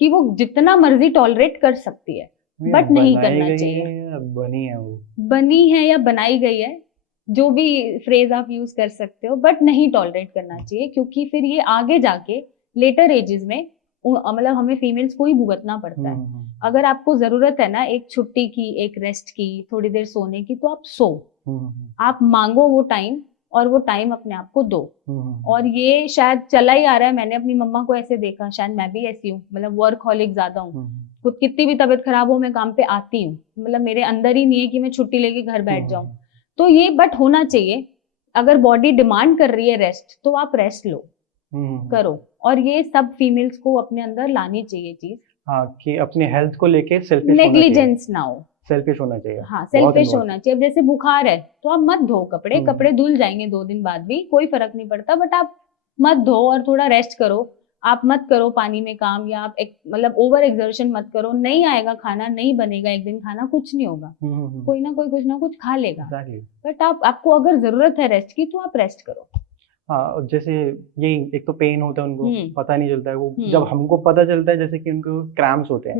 कि वो जितना मर्जी टॉलरेट कर सकती है, बट नहीं करना चाहिए। बनी है वो, बनी है या बनाई गई है, जो भी फ्रेज आप यूज कर सकते हो, बट नहीं टॉलरेट करना चाहिए, क्योंकि फिर ये आगे जाके लेटर एजेस में मतलब हमें फीमेल्स को ही भुगतना पड़ता है। अगर आपको जरूरत है ना एक छुट्टी की, एक रेस्ट की, थोड़ी देर सोने की, तो आप सो, आप मांगो वो टाइम, और वो टाइम अपने आप को दो। और ये शायद चला ही आ रहा है, मैंने अपनी मम्मा को ऐसे देखा, शायद मैं भी ऐसी हूँ, मतलब वर्कहॉलिक ज्यादा हूँ, खुद कितनी भी तबीयत खराब हो मैं काम पे आती हूँ, मतलब मेरे अंदर ही नहीं है कि मैं छुट्टी लेके घर बैठ जाऊं। तो ये बट होना चाहिए, अगर बॉडी डिमांड कर रही है रेस्ट तो आप रेस्ट लो, करो, और ये सब फीमेल्स को अपने अंदर लानी चाहिए चीज। हाँ, कि अपनी हेल्थ को लेके सेल्फिश नेग्लिजेंस ना हो, सेल्फिश होना चाहिए। हाँ, सेल्फिश होना चाहिए। अब जैसे बुखार है तो आप मत धो कपड़े, कपड़े धुल जाएंगे 2 दिन बाद भी, कोई फर्क नहीं पड़ता, बट आप मत धो और थोड़ा रेस्ट करो। आप मत करो पानी में काम, या आप मतलब ओवर एक्सर्शन मत करो। नहीं आएगा खाना, नहीं बनेगा एक दिन खाना, कुछ नहीं होगा, कोई ना कोई कुछ ना कुछ खा लेगा। बट आपको अगर जरूरत है रेस्ट की तो आप रेस्ट करो। हाँ, जैसे यही एक तो पेन होता है उनको, पता नहीं चलता है, वो जब हमको पता चलता है, जैसे कि उनको क्रैम्प्स होते हैं,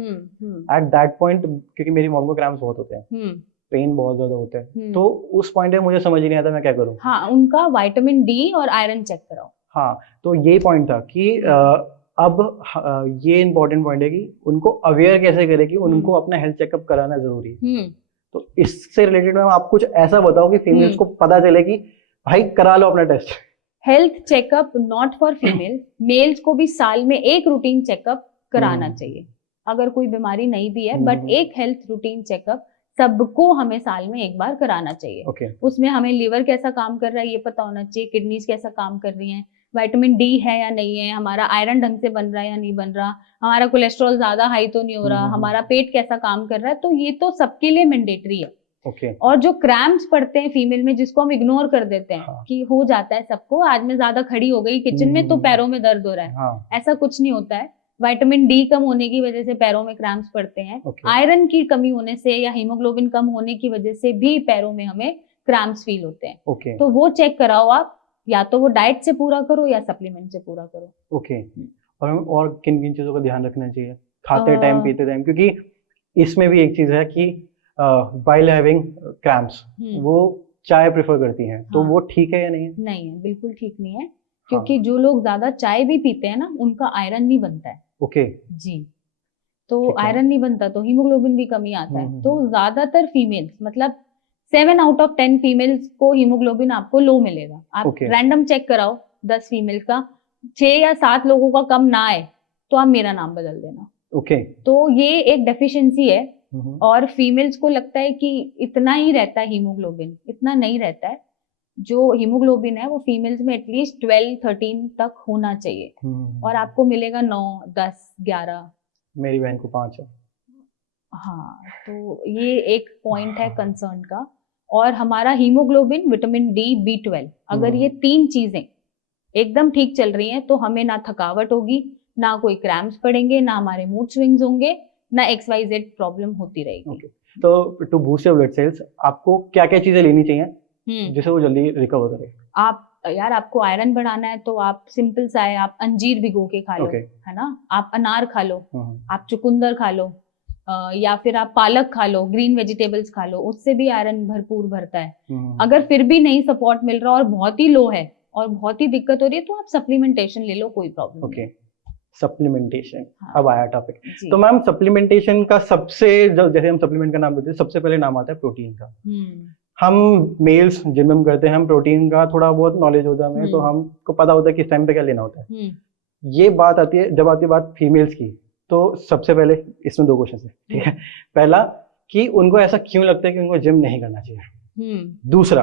एट दैट पॉइंट, क्योंकि मेरी मॉम को क्रैम्प्स बहुत होते हैं, पेन बहुत ज्यादा होता है, तो उस पॉइंट पे मुझे समझ नहीं आता मैं क्या करूँ। हाँ, उनका विटामिन डी और आयरन चेक कराओ। हाँ, तो ये पॉइंट था कि अब ये इम्पोर्टेंट पॉइंट है कि उनको अवेयर कैसे करें कि उनको अपना हेल्थ चेकअप कराना जरूरी है। तो इससे रिलेटेड मैम आप कुछ ऐसा बताओ कि फीमेल्स को पता चले कि भाई करा लो अपना test. Health checkup not for female, males को भी साल में एक रूटीन चेकअप कराना चाहिए, अगर कोई बीमारी नहीं भी है, बट एक हेल्थ रूटीन चेकअप सबको हमें साल में एक बार कराना चाहिए। उसमें हमें लिवर कैसा काम कर रहा है ये पता होना चाहिए, किडनीज कैसा काम कर रही हैं, विटामिन डी है या नहीं है, हमारा आयरन ढंग से बन रहा है या नहीं बन रहा, हमारा कोलेस्ट्रॉल ज्यादा हाई तो नहीं हो रहा, हमारा पेट कैसा काम कर रहा है। तो ये तो सबके लिए मैंडेटरी है। और जो क्रैम्प्स पड़ते हैं फीमेल में, जिसको हम इग्नोर कर देते हैं, कि हो जाता है सबको, आज मैं ज्यादा खड़ी हो गई किचन में तो पैरों में दर्द हो रहा है, ऐसा कुछ नहीं होता है। विटामिन डी कम होने की वजह से पैरों में क्रैम्प्स पड़ते हैं, आयरन की कमी होने से या हीमोग्लोबिन कम होने की वजह से भी पैरों में हमें क्रैम्प्स फील होते हैं। तो वो चेक कराओ आप, या तो वो डाइट से पूरा करो या सप्लीमेंट से पूरा करो। और किन किन चीजों का ध्यान रखना चाहिए खाते टाइम, पीते टाइम? क्योंकि इसमें भी एक चीज है कि वाइल हैविंग क्रैम्प्स वो चाय प्रेफर करती हैं, तो हाँ। वो ठीक है या नहीं है? नहीं है, बिल्कुल ठीक नहीं है, क्योंकि जो लोग ज्यादा चाय भी पीते हैं ना, उनका आयरन नहीं बनता है। ओके। जी। तो ठीक है। आयरन नहीं बनता तो हीमोग्लोबिन भी कमी आता है। हम्म, तो ज्यादातर फीमेल्स, मतलब 7 आउट ऑफ 10 फीमेल्स को हीमोग्लोबिन आपको लो मिलेगा। आप ओके। रैंडम चेक कराओ 10 फीमेल्स का, 6 या 7 लोगों का कम ना आए तो आप मेरा नाम बदल देना। ओके। तो ये एक डेफिशिएंसी है। हम्म, और फीमेल्स को लगता है कि इतना ही रहता है हीमोग्लोबिन, इतना नहीं रहता है। जो हीमोग्लोबिन है वो फीमेल्स में एटलीस्ट 12-13 तक होना चाहिए, और आपको मिलेगा 9, 10, 11। मेरी बहन को 5 है। हाँ, तो ये एक पॉइंट है कंसर्न का। और हमारा हीमोग्लोबिन, विटामिन डी, B12, अगर ये 3 चीजें एकदम ठीक चल रही हैं तो हमें ना थकावट होगी, ना कोई क्रैम्प्स पड़ेंगे, ना हमारे मूड स्विंग्स होंगे, ना XYZ प्रॉब्लम होती रहेगी। ओके। तो to boost your blood cells आपको क्या क्या चीजें लेनी चाहिए जिससे वो जल्दी रिकवर करे? आपको आयरन बढ़ाना है तो आप सिंपल सा है, आप अंजीर भिगो के खा लो, Okay. है ना, आप अनार खा लो, आप चुकंदर खा लो, या फिर आप पालक खा लो, ग्रीन वेजिटेबल्स खा लो, उससे भी आयरन भरपूर भरता है। अगर फिर भी नहीं सपोर्ट मिल रहा और बहुत ही लो है और बहुत ही दिक्कत हो रही है तो आप सप्लीमेंटेशन ले लो, कोई प्रॉब्लम नहीं। सप्लीमेंटेशन, हाँ। अब आया टॉपिक। जी। तो मैम सप्लीमेंटेशन का सबसे जो जैसे हम सप्लीमेंट का नाम लेते हैं सबसे पहले नाम आता है प्रोटीन का। हम मेल्स जिम में करते हैं, हम प्रोटीन का थोड़ा बहुत नॉलेज होता है हमें, तो हमको पता होता है कि इस टाइम पे क्या लेना होता है। ये बात आती है, जब आती है बात फीमेल्स की, तो सबसे पहले इसमें 2 क्वेश्चन है, ठीक है। पहला कि उनको ऐसा क्यों लगता है कि उनको जिम नहीं करना चाहिए। दूसरा,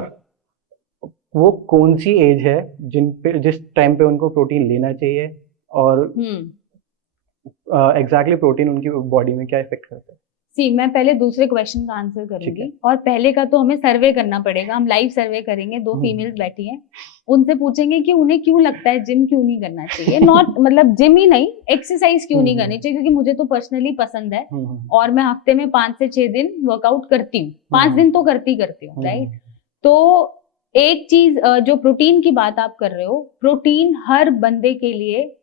वो कौन सी एज है जिस टाइम पे उनको प्रोटीन लेना चाहिए, और एग्जैक्टली प्रोटीन उनकी बॉडी में क्या इफेक्ट करता है। मैं पहले दूसरे क्वेश्चन का आंसर करूंगी, और पहले का तो हमें सर्वे करना पड़ेगा। हम लाइव सर्वे करेंगे, 2 फीमेल्स बैठी हैं, उनसे पूछेंगे कि उन्हें क्यों लगता है जिम क्यों नहीं करना चाहिए। नॉट मतलब जिम ही नहीं, एक्सरसाइज क्यों नहीं करनी चाहिए, क्योंकि मुझे तो पर्सनली पसंद है और मैं हफ्ते में 5 से 6 दिन वर्कआउट करती हूँ, 5 दिन तो करती हूँ, राइट। तो एक चीज, जो प्रोटीन की बात आप कर रहे हो, प्रोटीन हर बंदे के लिए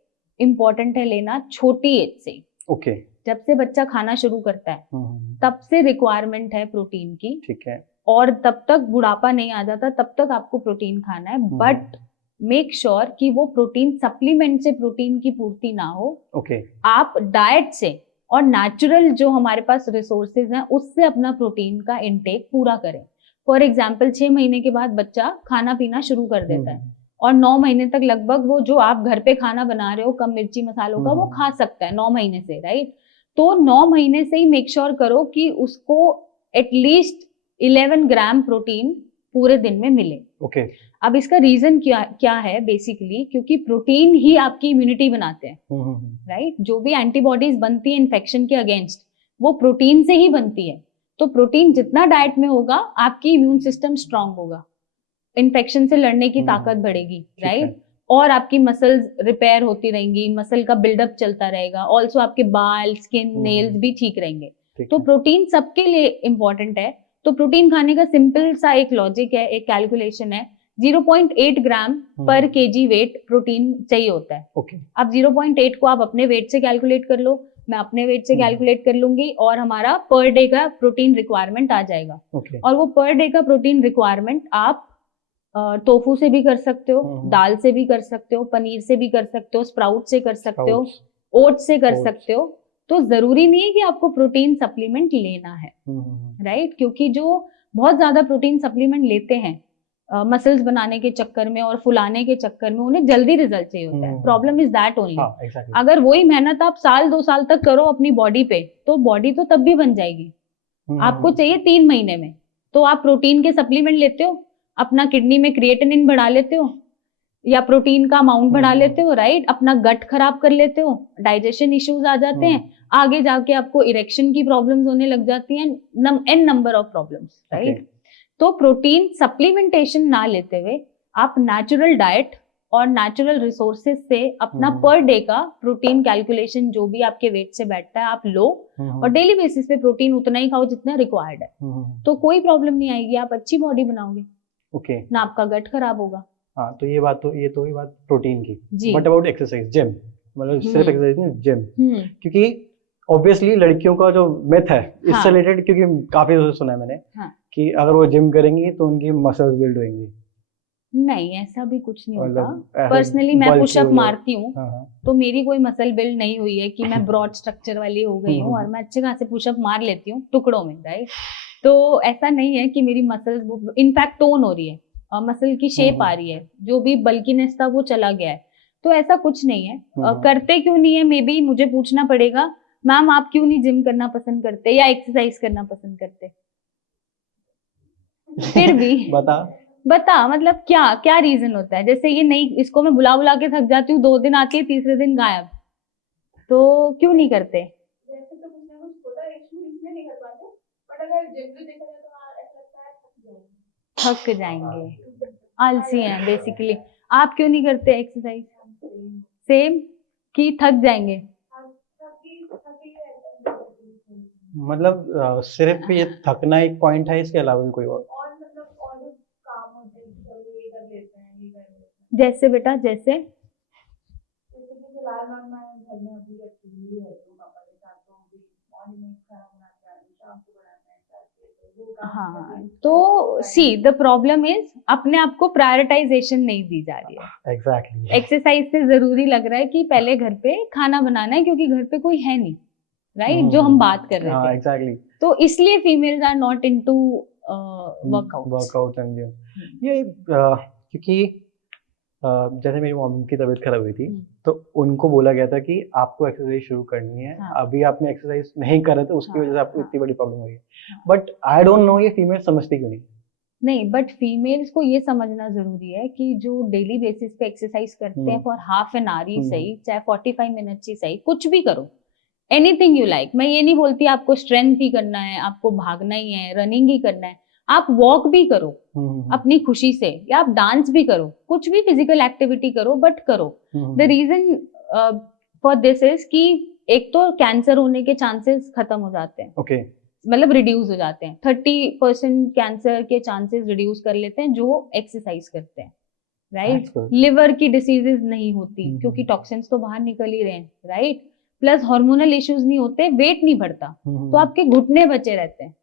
इम्पोर्टेंट है लेना छोटी एज से। ओके। जब से बच्चा खाना शुरू करता है तब से रिक्वायरमेंट है प्रोटीन की, ठीक है। और तब तक बुढ़ापा नहीं आ जाता तब तक आपको प्रोटीन खाना है। बट मेक श्योर कि वो प्रोटीन सप्लीमेंट से प्रोटीन की पूर्ति ना हो। ओके। आप डाइट से और नेचुरल जो हमारे पास रिसोर्सेज हैं उससे अपना प्रोटीन का इनटेक पूरा करें। फॉर एग्जाम्पल 6 महीने के बाद बच्चा खाना पीना शुरू कर देता है, और 9 महीने तक लगभग वो जो आप घर पे खाना बना रहे हो कम मिर्ची मसालों का वो खा सकता है 9 महीने से, राइट। तो 9 महीने से ही मेक श्योर करो कि उसको एटलीस्ट 11 ग्राम प्रोटीन पूरे दिन में मिले। ओके। अब इसका रीजन क्या है बेसिकली, क्योंकि प्रोटीन ही आपकी इम्यूनिटी बनाते हैं, राइट। जो भी एंटीबॉडीज बनती है इन्फेक्शन के अगेंस्ट वो प्रोटीन से ही बनती है। तो प्रोटीन जितना डाइट में होगा आपकी इम्यून सिस्टम स्ट्रांग होगा, इन्फेक्शन से लड़ने की ताकत बढ़ेगी, राइट। और आपकी मसल्स रिपेयर होती रहेंगी, मसल का बिल्डअप चलता रहेगा, ऑल्सो आपके बाल, स्किन, नेल्स भी ठीक रहेंगे। तो प्रोटीन सबके लिए इंपॉर्टेंट है। तो प्रोटीन खाने का सिंपल सा एक लॉजिक है, एक कैलकुलेशन है, 0.8 ग्राम पर केजी वेट प्रोटीन चाहिए होता है। अब 0.8 को आप अपने वेट से कैलकुलेट कर लो, मैं अपने वेट से कैलकुलेट कर लूंगी, और हमारा पर डे का प्रोटीन रिक्वायरमेंट आ जाएगा। और वो पर डे का प्रोटीन रिक्वायरमेंट आप टोफू से भी कर सकते हो, दाल से भी कर सकते हो, पनीर से भी कर सकते हो, स्प्राउट से कर सकते हो, ओट्स से कर सकते हो। तो जरूरी नहीं है कि आपको प्रोटीन सप्लीमेंट लेना है, राइट। क्योंकि जो बहुत ज्यादा प्रोटीन सप्लीमेंट लेते हैं मसल्स बनाने के चक्कर में और फुलाने के चक्कर में, उन्हें जल्दी रिजल्ट चाहिए होता है। Problem is that only. अगर वही मेहनत आप 1-2 साल तक करो अपनी बॉडी पे, तो बॉडी तो तब भी बन जाएगी। आपको चाहिए 3 महीने में। तो आप प्रोटीन के सप्लीमेंट लेते हो, अपना किडनी में क्रिएटिनिन बढ़ा लेते हो या प्रोटीन का अमाउंट बढ़ा लेते हो, राइट। अपना गट खराब कर लेते हो, डाइजेशन इश्यूज आ जाते हैं, आगे जाके आपको इरेक्शन की प्रॉब्लम्स होने लग जाती हैं, an number of problems, right. तो प्रोटीन सप्लीमेंटेशन ना लेते हुए आप नेचुरल डाइट और नेचुरल रिसोर्सेज से अपना पर डे का प्रोटीन कैलकुलेशन जो भी आपके वेट से बैठता है आप लो, और डेली बेसिस पे प्रोटीन उतना ही खाओ जितना रिक्वायर्ड है। तो कोई प्रॉब्लम नहीं आएगी, आप अच्छी बॉडी बनाओगे, ना आपका गट खराब होगा। हाँ, तो ये हुई बात प्रोटीन की। बट अबाउट एक्सरसाइज, जिम, मतलब सिर्फ एक्सरसाइज नहीं, जिम, क्योंकि ऑब्वियसली लड़कियों का जो मिथ है इससे हाँ। रिलेटेड, क्योंकि काफी सुना है मैंने हाँ। कि अगर वो जिम करेंगी तो उनकी मसल्स बिल्ड होंगी। नहीं, ऐसा भी कुछ नहीं होता। मतलब ऐसा पर्सनली मैं bulky पुशअप हो जाए। मारती हूँ, हाँ हाँ। तो मेरी कोई मसल बिल्ड नहीं हुई है कि मैं ब्रॉड स्ट्रक्चर वाली हो गई हूँ, और मैं अच्छे खासे पुशअप मार लेती हूँ टुकड़ों में, राइट। तो ऐसा नहीं है कि मेरी मसल्स, इनफैक्ट टोन हो रही है, मसल की शेप आ रही है, जो भी बल्कीनेस था वो चला गया है। तो ऐसा कुछ नहीं है। करते क्यों नहीं है, मे बी मुझे पूछना पड़ेगा, मैम आप क्यों नहीं जिम करना पसंद करते या एक्सरसाइज करना पसंद करते? फिर भी बता, मतलब क्या क्या रीजन होता है? जैसे ये नहीं, इसको मैं बुला बुला के थक जाती हूँ, 2 दिन आती है, तीसरे दिन गायब, तो क्यों नहीं करते? वैसे तो कुछ ना कुछ होता है, इसलिए नहीं कर पाते, बट अगर जनरली देखा जाए तो हाँ ऐसा लगता है थक जाएंगे, आलसी हैं बेसिकली। आप क्यों नहीं करते एक्सरसाइज? सेम, कि थक जाएंगे। मतलब सिर्फ ये थकना एक पॉइंट है, इसके अलावा भी कोई और? मतलब और भी काम होते हैं, चलो ये कर लेते हैं, ये कर लेते हैं। जैसे बेटा, जैसे जैसे कि फिलहाल मैम मैं घर में अभी अकेली रहती हूँ पापा के साथ, तो अभी मॉर्निंग में खाना बनाते हैं, शाम को बनाते हैं, तो वो काम हाँ, तो सी द प्रॉब्लम इज अपने आप को प्रायोरिटाइजेशन नहीं दी जा रही है। एग्जैक्टली। एक्सरसाइज से जरूरी लग रहा है कि पहले घर पे खाना बनाना है, क्योंकि घर पे कोई है नहीं, राइट, जो हम बात कर रहे थे। एग्जैक्टली। तो इसलिए females are not into workout and gym. ये क्योंकि जैसे मेरी मम्मी की तबीयत खराब हुई थी, तो उनको बोला गया था कि आपको एक्सरसाइज शुरू करनी है। हाँ। अभी आपने एक्सरसाइज नहीं करा तो उसकी हाँ, वजह से आपको हाँ, इतनी बड़ी प्रॉब्लम हुई है। बट आई डोंट नो ये फीमेल समझती क्यों नहीं। नहीं, बट फीमेल्स को ये समझना जरूरी है कि जो डेली बेसिस पे एक्सरसाइज करते हैं फॉर हाफ एन आवर ही सही, चाहे 45 मिनट्स ही सही, कुछ भी करो, एनीथिंग यू लाइक। मैं ये नहीं बोलती आपको स्ट्रेंथ ही करना है, आपको भागना ही है, रनिंग ही करना है, आप वॉक भी करो अपनी खुशी से, या आप डांस भी करो, कुछ भी फिजिकल एक्टिविटी करो, बट करो। The reason for this is कि एक तो कैंसर होने के चांसेस खत्म हो जाते हैं, ओके, मतलब रिड्यूस हो जाते हैं। 30% कैंसर के चांसेस रिड्यूस कर लेते हैं जो एक्सरसाइज करते हैं, राइट। लिवर की डिसीजेस नहीं होती क्योंकि टॉक्सिन्स तो बाहर निकल ही रहे हैं, राइट। प्लस हार्मोनल इश्यूज नहीं होते, वेट नहीं बढ़ता, तो आपके घुटने बचे रहते हैं।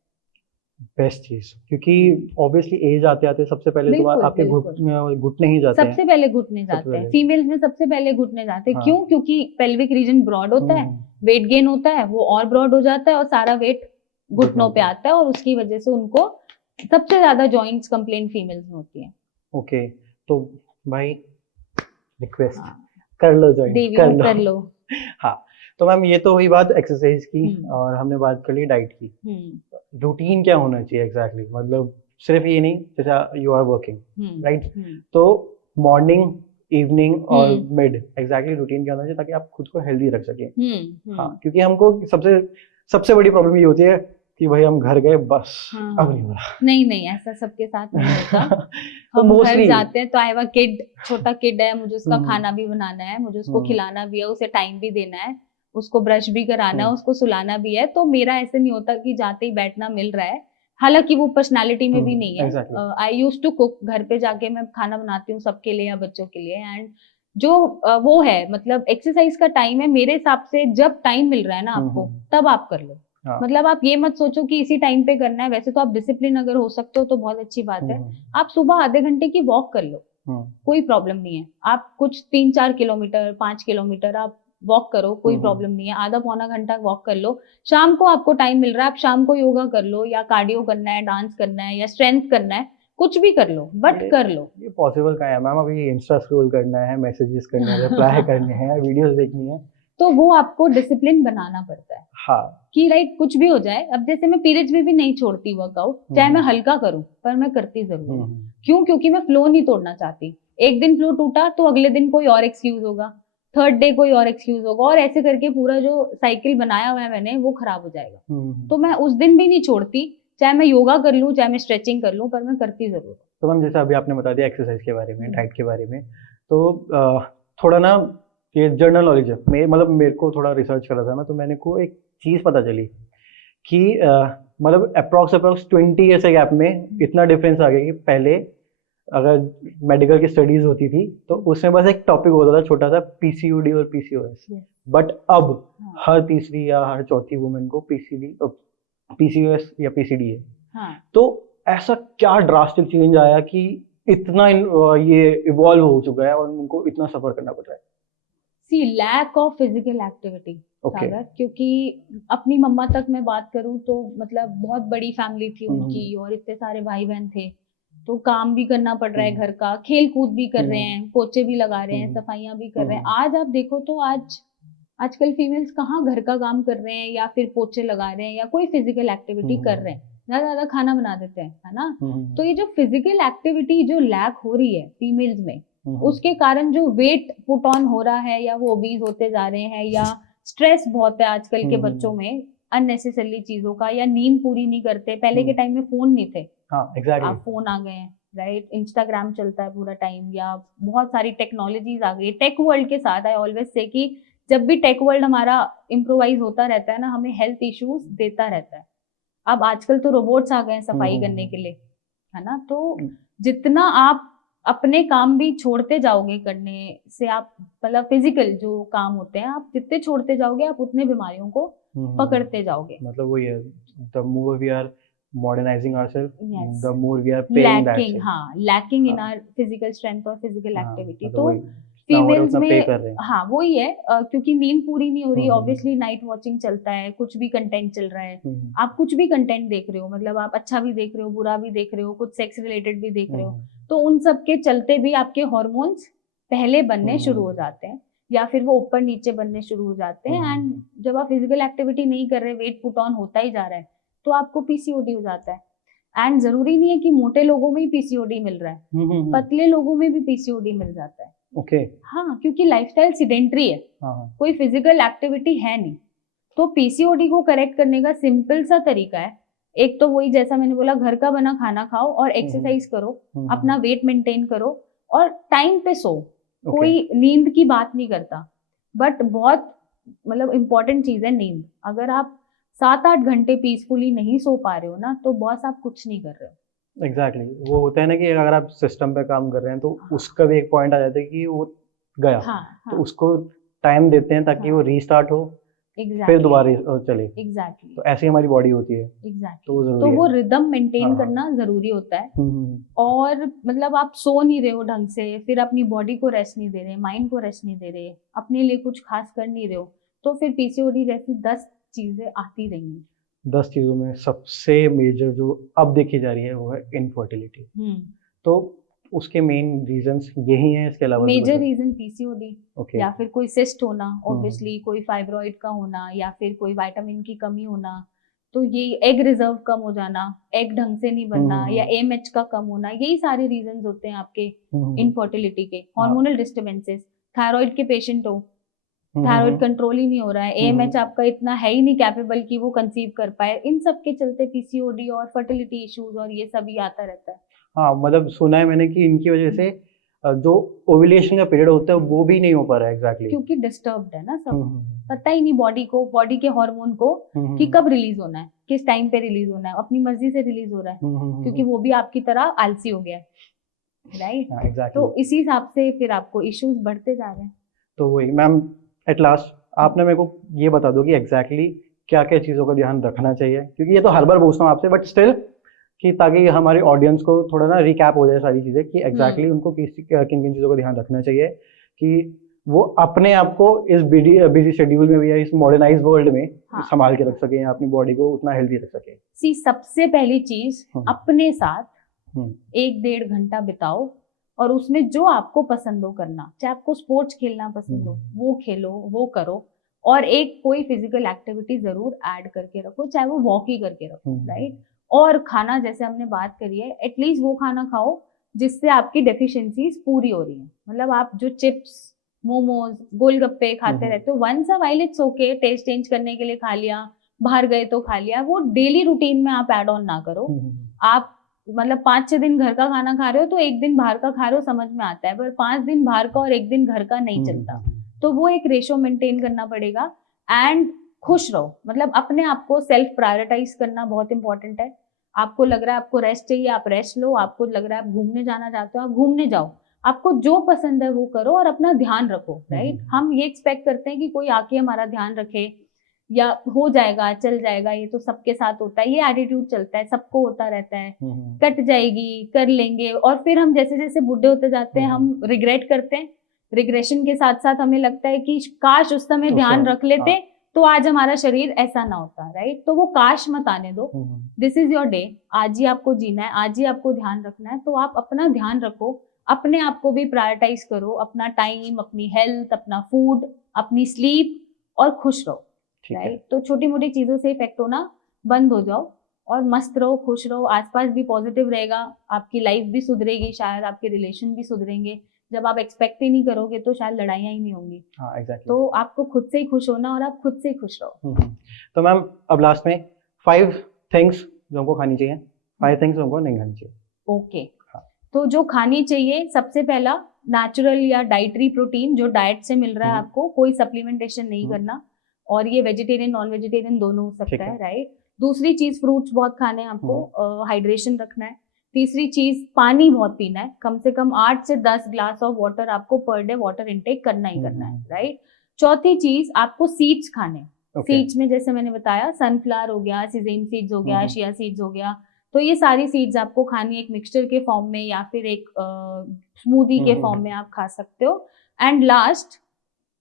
बेस्ट चीज, क्योंकि ऑब्वियसली एज आते आते सबसे पहले तो आपके घुटने ही जाते हैं। सबसे पहले घुटने जाते हैं, फीमेल्स में सबसे पहले घुटने जाते हैं। हाँ। क्यों? क्योंकि पेल्विक रीजन ब्रॉड होता है, वेट गेन होता है, वो और ब्रॉड हो जाता है और सारा वेट घुटनों पे आता है, और उसकी वजह से उनको सबसे ज्यादा जॉइंट्स कंप्लेंट फीमेल्स में होती है। ओके, तो भाई रिक्वेस्ट कर लो, जॉइन कर लो। हाँ, तो मैम ये तो हुई बात एक्सरसाइज की, और हमने बात कर ली डाइट की। रूटीन क्या होना चाहिए एग्जैक्टली? मतलब सिर्फ ये नहीं, जैसा यू आर वर्किंग, राइट, तो मॉर्निंग, इवनिंग और मिड एग्जैक्टली रूटीन क्या होना चाहिए ताकि आप खुद को हेल्दी रख सके? हाँ, क्योंकि हमको सबसे बड़ी प्रॉब्लम ये होती है कि भाई हम घर गए बस, अब नहीं हो रहा। नहीं, ऐसा सबके साथ नहीं होता। हम घर जाते हैं तो आई हैव अ किड, छोटा किड है, मुझे उसका खाना भी बनाना है, मुझे उसको खिलाना भी है, उसे टाइम भी देना है, उसको ब्रश भी कराना है, उसको सुलाना भी है। तो मेरा ऐसे नहीं होता कि जाते ही बैठना मिल रहा है, हालांकि वो पर्सनालिटी में भी नहीं है। आई यूज्ड टू कुक, घर पे जाके मैं खाना बनाती हूँ सबके लिए या बच्चों के लिए। एंड जो वो है, मतलब एक्सरसाइज का टाइम है, मेरे हिसाब से जब टाइम मिल रहा है ना आपको, तब आप कर लो। मतलब आप ये मत सोचो कि इसी टाइम पे करना है। वैसे तो आप डिसिप्लिन अगर हो सकते हो तो बहुत अच्छी बात है। आप सुबह आधे घंटे की वॉक कर लो, कोई प्रॉब्लम नहीं है। आप कुछ 3-4 किलोमीटर, 5 किलोमीटर आप वॉक करो, कोई प्रॉब्लम नहीं है। आधा पौना घंटा वॉक कर लो। शाम को आपको टाइम मिल रहा है, आप शाम को योगा कर लो, या कार्डियो करना है, डांस करना है, या स्ट्रेंथ करना है, कुछ भी कर लो, बट कर लो। ये पॉसिबल कहाँ है मैम? अभी इंस्टा स्क्रॉल करना है, मैसेजेस करने हैं, रिप्लाई करने हैं, वीडियोस देखनी है, तो वो आपको डिसिप्लिन बनाना पड़ता है। हाँ, कि राइट, कुछ भी हो जाए। अब जैसे मैं पीरियड्स में भी नहीं छोड़ती वर्कआउट, चाहे मैं हल्का करूं, पर मैं करती जरूर हूं। क्यों? क्योंकि मैं फ्लो नहीं तोड़ना चाहती। एक दिन फ्लो टूटा तो अगले दिन कोई और एक्सक्यूज होगा, थर्ड डे कोई और एक्सक्यूज होगा, और ऐसे करके पूरा जो साइकिल बनाया हुआ है मैंने, वो खराब हो जाएगा। तो मैं उस दिन भी नहीं छोड़ती, चाहे मैं योगा कर लूं, चाहे मैं स्ट्रेचिंग कर लूं, पर मैं करती जरूर। तो मैम जैसे अभी आपने बता दिया एक्सरसाइज के बारे में, डाइट के बारे में, तो थोड़ा ना ये जनरल नॉलेज है, मतलब मेरे को थोड़ा रिसर्च कर रहा था मैं, तो मैंने को एक चीज पता चली कि मतलब अप्रोक्स 20 ईयर्स के गैप में इतना डिफरेंस आ गया कि पहले अगर मेडिकल की स्टडीज होती थी तो उसमें बस एक टॉपिक होता था छोटा सा, पीसीओडी और पीसीओएस। Yes. बट अब हाँ हर तीसरी या हर चौथी वुमेन को पीसीओएस या पीसीडी है। हाँ तो ऐसा क्या ड्रास्टिक चेंज आया कि इतना ये इवॉल्व हो चुका है और उनको इतना सफर करना पड़ रहा है? See lack of physical activity okay. Sagar, क्योंकि अपनी मम्मा तक मैं बात करूं तो मतलब बहुत बड़ी फैमिली थी उनकी और इतने सारे भाई बहन थे, तो काम भी करना पड़ रहा है घर का, खेल कूद भी कर रहे हैं, पोछे भी लगा रहे हैं, सफाइयां भी कर रहे हैं। आज आप देखो तो आजकल फीमेल्स कहाँ घर का काम कर रहे हैं या फिर पोछे लगा रहे हैं या कोई फिजिकल एक्टिविटी कर रहे हैं, ज्यादा ज्यादा खाना बना देते हैं, है ना। तो ये जो फिजिकल एक्टिविटी जो लैक हो रही है फीमेल्स में, उसके कारण जो वेट पुट ऑन हो रहा है या वो ओबीज होते जा रहे हैं, या स्ट्रेस बहुत है आजकल के बच्चों में अननेसेसरली चीजों का, या नींद पूरी नहीं करते। पहले के टाइम में फोन नहीं थे, हाँ एग्जैक्टली। आप फोन आ गए हैं, राइट, इंस्टाग्राम चलता है पूरा टाइम, या बहुत सारी टेक्नोलॉजीज आ गई टेक वर्ल्ड के साथ। आई ऑलवेज से कि जब भी टेक वर्ल्ड हमारा इम्प्रोवाइज होता रहता है ना, हमें हेल्थ इश्यूज देता रहता है। अब आजकल तो रोबोट्स आ गए हैं सफाई करने के लिए, है ना। तो जितना आप अपने काम भी छोड़ते जाओगे करने से, आप मतलब फिजिकल जो काम होते हैं आप जितने छोड़ते जाओगे, आप उतने बीमारियों को पकड़ते जाओगे। मतलब वही है, the more we are modernising ourselves, Yes. The more we are paying that lacking, shit. हाँ, लैकिंग इन हाँ। आवर फिजिकल स्ट्रेंथ और फिजिकल हाँ, एक्टिविटी। मतलब तो वही, जितना हो रहा है फीमेल्स उतना पे में कर रहे हैं। हाँ वही है, क्योंकि नींद पूरी नहीं हो रही, हम्म, ऑब्वियसली नाइट वॉचिंग चलता है, कुछ भी कंटेंट चल रहा है, हम्म, आप कुछ भी कंटेंट देख रहे हो, मतलब आप अच्छा भी देख रहे हो, बुरा भी देख रहे हो, कुछ सेक्स रिलेटेड भी देख रहे हो, तो उन सब के चलते भी आपके हॉर्मोन्स पहले बनने शुरू हो जाते हैं, या फिर वो ऊपर नीचे बनने शुरू हो जाते हैं। एंड जब आप फिजिकल एक्टिविटी नहीं कर रहे, वेट पुट ऑन होता ही जा रहा है, तो आपको पीसीओडी हो जाता है। एंड जरूरी नहीं है कि मोटे लोगों में ही पीसीओडी मिल रहा है, पतले लोगों में भी पीसीओडी मिल जाता है। ओके। हाँ, क्योंकि लाइफस्टाइल सिडेंट्री है, हाँ, कोई फिजिकल एक्टिविटी है नहीं। तो पीसीओडी को करेक्ट करने का सिंपल सा तरीका है, एक तो वही जैसा मैंने बोला, घर का बना खाना खाओ और एक्सरसाइज करो, अपना वेट मेंटेन करो और टाइम पे सो। कोई नींद की बात नहीं करता, बट बहुत मतलब इम्पोर्टेंट चीज है नींद। अगर आप 7-8 घंटे पीसफुली नहीं सो पा रहे हो ना, तो बॉस आप कुछ नहीं कर रहे हो। एग्जैक्टली। वो होता है ना कि अगर आप सिस्टम पे काम कर रहे हैं तो उसका भी एक पॉइंट आ जाता है कि वो गया, हाँ, तो हाँ, उसको टाइम देते हैं ताकि वो रीस्टार्ट हो, फिर दोबारा चले। एग्जैक्टली, तो ऐसी हमारी बॉडी होती है। एग्जैक्टली। तो तो वो है। रिदम मेंटेन हाँ, करना जरूरी होता है। हम्म, और मतलब आप सो नहीं रहे हो ढंग से, फिर अपनी बॉडी को रेस्ट नहीं दे रहे, माइंड को रेस्ट नहीं दे रहे, अपने लिए कुछ खास कर नहीं रहे हो, तो फिर पीसीओडी जैसी 10 चीजें आती रहेंगी। 10 चीजों में सबसे मेजर जो अब देखी जा रही है वो है इनफर्टिलिटी। तो उसके मेन रीजंस यही हैं, इसके अलावा मेजर रीजन पीसीओडी, ओके। या फिर कोई सिस्ट होना, ऑब्वियसली कोई फाइब्रॉइड का होना, या फिर कोई विटामिन की कमी होना, तो ये एग रिजर्व कम हो जाना, एग ढंग से नहीं बनना, या एएमएच का कम होना, यही सारे रीजंस होते हैं आपके इनफर्टिलिटी के। हार्मोनल डिस्टर्बेंसेस, थायराइड के पेशेंट हो, थायराइड कंट्रोल ही नहीं हो रहा है, एएमएच आपका इतना है ही नहीं कैपेबल कि वो कंसीव कर पाए, इन सब के चलते पीसीओडी और फर्टिलिटी इश्यूज और ये सभी आता रहता है। हाँ, मतलब सुना है मैंने कि इनकी वजह से जो ओव्यूलेशन का पीरियड होता है वो भी नहीं हो पा रहा है एग्जैक्टली। क्योंकि डिस्टर्ब्ड है ना सब, पता ही नहीं बॉडी को, बॉडी के हार्मोन को कि कब रिलीज होना है, किस टाइम पे रिलीज होना है, अपनी मर्जी से रिलीज हो रहा है, क्योंकि वो भी आपकी तरह आलसी हो गया है, राइट। एग्जैक्टली। तो इसी हिसाब से फिर आपको इश्यूज बढ़ते जा रहे हैं। तो वही मैम, एट लास्ट आपने मेरे को ये बता दो कि एग्जैक्टली क्या क्या चीज़ों का ध्यान रखना चाहिए, क्योंकि ये तो हर बार पूछता हूँ आपसे, बट स्टिल कि ताकि हमारी ऑडियंस को थोड़ा ना रिकैप हो जाए सारी चीज़ें कि एग्जैक्टली उनको किन किन चीज़ों का ध्यान रखना चाहिए कि वो अपने आप को इस बिजी शेड्यूल में भी या इस मॉडर्नाइज वर्ल्ड में संभाल के रख सके, या अपनी बॉडी को उतना हेल्दी रख सके। सी सबसे पहली चीज, अपने साथ 1-1.5 घंटा बिताओ और उसमें जो आपको पसंद हो करना, चाहे आपको स्पोर्ट्स खेलना पसंद हो वो खेलो, वो करो, और एक कोई फिजिकल एक्टिविटी जरूर ऐड करके रखो, चाहे वो वॉक ही करके रखो, राइट। और खाना, जैसे हमने बात करी है, एटलीस्ट वो खाना खाओ जिससे आपकी डेफिशिएंसीज पूरी हो रही है। मतलब आप जो चिप्स, मोमोज, गोलगप्पे खाते रहते हो, once a while it's okay, taste change करने के लिए खा लिया, बाहर गए तो खा लिया, वो डेली रूटीन में आप ऐड ऑन ना करो। आप मतलब 5-6 दिन घर का खाना खा रहे हो तो एक दिन बाहर का खा रहे हो, समझ में आता है, पर 5 दिन बाहर का और एक दिन घर का नहीं चलता। तो वो एक रेशो मेंटेन करना पड़ेगा। एंड खुश रहो, मतलब अपने आप को सेल्फ प्रायोरिटाइज करना बहुत इंपॉर्टेंट है। आपको लग रहा है आपको रेस्ट चाहिए, आप रेस्ट लो। आपको लग रहा है आप घूमने जाना चाहते हो, आप घूमने जाओ। आपको जो पसंद है वो करो और अपना ध्यान रखो, राइट। हम ये एक्सपेक्ट करते हैं कि कोई आके हमारा ध्यान रखे या हो जाएगा, चल जाएगा, ये तो सबके साथ होता है, ये एटीट्यूड चलता है, सबको होता रहता है, कट जाएगी, कर लेंगे। और फिर हम जैसे जैसे बूढ़े होते जाते हैं हम रिग्रेट करते हैं। रिग्रेशन के साथ साथ हमें लगता है कि काश उस समय ध्यान रख लेते तो आज हमारा शरीर ऐसा ना होता, राइट। तो वो काश मत आने दो। दिस इज योर डे, आज ही आपको जीना है, आज ही आपको ध्यान रखना है। तो आप अपना ध्यान रखो, अपने आप को भी प्रायोरिटाइज करो, अपना टाइम, अपनी हेल्थ, अपना फूड, अपनी स्लीप, और खुश रहो, राइट। तो छोटी मोटी चीजों से इफेक्ट होना बंद हो जाओ और मस्त रहो, खुश रहो। आसपास भी पॉजिटिव रहेगा, आपकी लाइफ भी सुधरेगी, शायद आपके रिलेशन भी सुधरेंगे। जब आप एक्सपेक्ट ही नहीं करोगे तो शायद लड़ाइयाँ ही नहीं होंगी। हाँ, exactly. तो आपको खुद से ही खुश होना और आप खुद से ही खुश रहो। तो मैम अब लास्ट में 5 थिंग्स जो हमको खानी चाहिए, 5 थिंग्स जो हमको नहीं खानी चाहिए। ओके, तो जो खानी चाहिए, सबसे पहला नेचुरल या डाइटरी प्रोटीन जो डाइट से मिल रहा है आपको, कोई सप्लीमेंटेशन नहीं करना। और ये वेजिटेरियन नॉन वेजिटेरियन दोनों हो सकता है, राइट। दूसरी चीज, फ्रूट्स बहुत खाने हैं आपको, हाइड्रेशन रखना है। तीसरी चीज, पानी बहुत पीना है, कम से कम 8 से 10 ग्लास ऑफ वाटर आपको पर डे वाटर इनटेक करना ही करना है, राइट। चौथी चीज, आपको सीड्स खाने। सीड्स में जैसे मैंने बताया, सनफ्लावर हो गया, सिजेम सीड्स हो गया, शिया सीड्स हो गया। तो ये सारी सीड्स आपको खानी, एक मिक्सचर के फॉर्म में या फिर एक स्मूदी के फॉर्म में आप खा सकते हो। एंड लास्ट,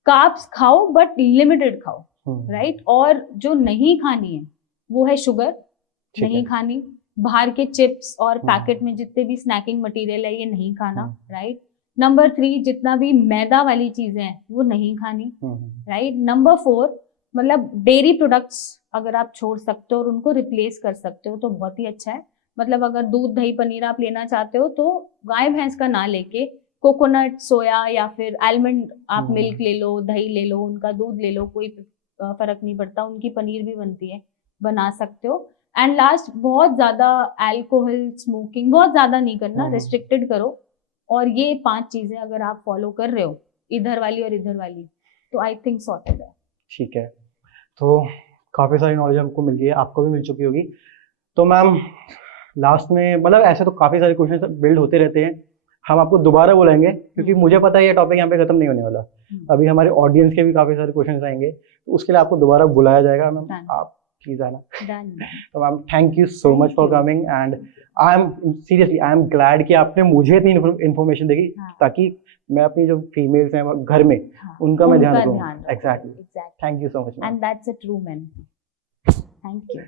कार्ब्स खाओ बट लिमिटेड खाओ, राइट। और जो नहीं खानी है वो है शुगर, नहीं खानी। बाहर के चिप्स और पैकेट में जितने भी स्नैकिंग मटेरियल है ये नहीं खाना, राइट। नंबर 3, जितना भी मैदा वाली चीजें हैं वो नहीं खानी, राइट। नंबर 4, मतलब डेयरी प्रोडक्ट्स अगर आप छोड़ सकते हो और उनको रिप्लेस कर सकते हो तो बहुत ही अच्छा है। मतलब अगर दूध दही पनीर आप लेना चाहते हो तो गाय भैंस का ना लेके कोकोनट, सोया या फिर आलमंड आप मिल्क ले लो, दही ले लो, उनका दूध ले लो, कोई फर्क नहीं पड़ता, उनकी पनीर भी बनती है, बना सकते हो। एंड लास्ट, बहुत ज्यादा अल्कोहल, स्मोकिंग बहुत ज्यादा नहीं करना, रिस्ट्रिक्टेड करो। और ये 5 चीजें अगर आप फॉलो कर रहे हो, इधर वाली और इधर वाली, तो आई थिंक सॉर्टेड है। ठीक है, तो काफ़ी सारी नॉलेज हमको मिल गई है, आपको भी मिल चुकी होगी। तो मैम लास्ट में, मतलब ऐसे तो काफ़ी सारे क्वेश्चन बिल्ड होते रहते हैं, हम आपको दोबारा बुलाएंगे क्योंकि मुझे पता है ये टॉपिक यहाँ पे खत्म नहीं होने वाला। अभी हमारे ऑडियंस के भी काफ़ी सारे क्वेश्चन आएंगे, तो उसके लिए आपको दोबारा बुलाया जाएगा। मैम आप प्लीज आना। तो ma'am thank you so much for coming, and I am glad कि आपने मुझे इतनी इन्फॉर्मेशन देगी ताकि मैं अपनी जो फीमेल्स हैं घर में उनका मैं ध्यान रखूं। Exactly, thank you so much, and that's a true man. Thank you.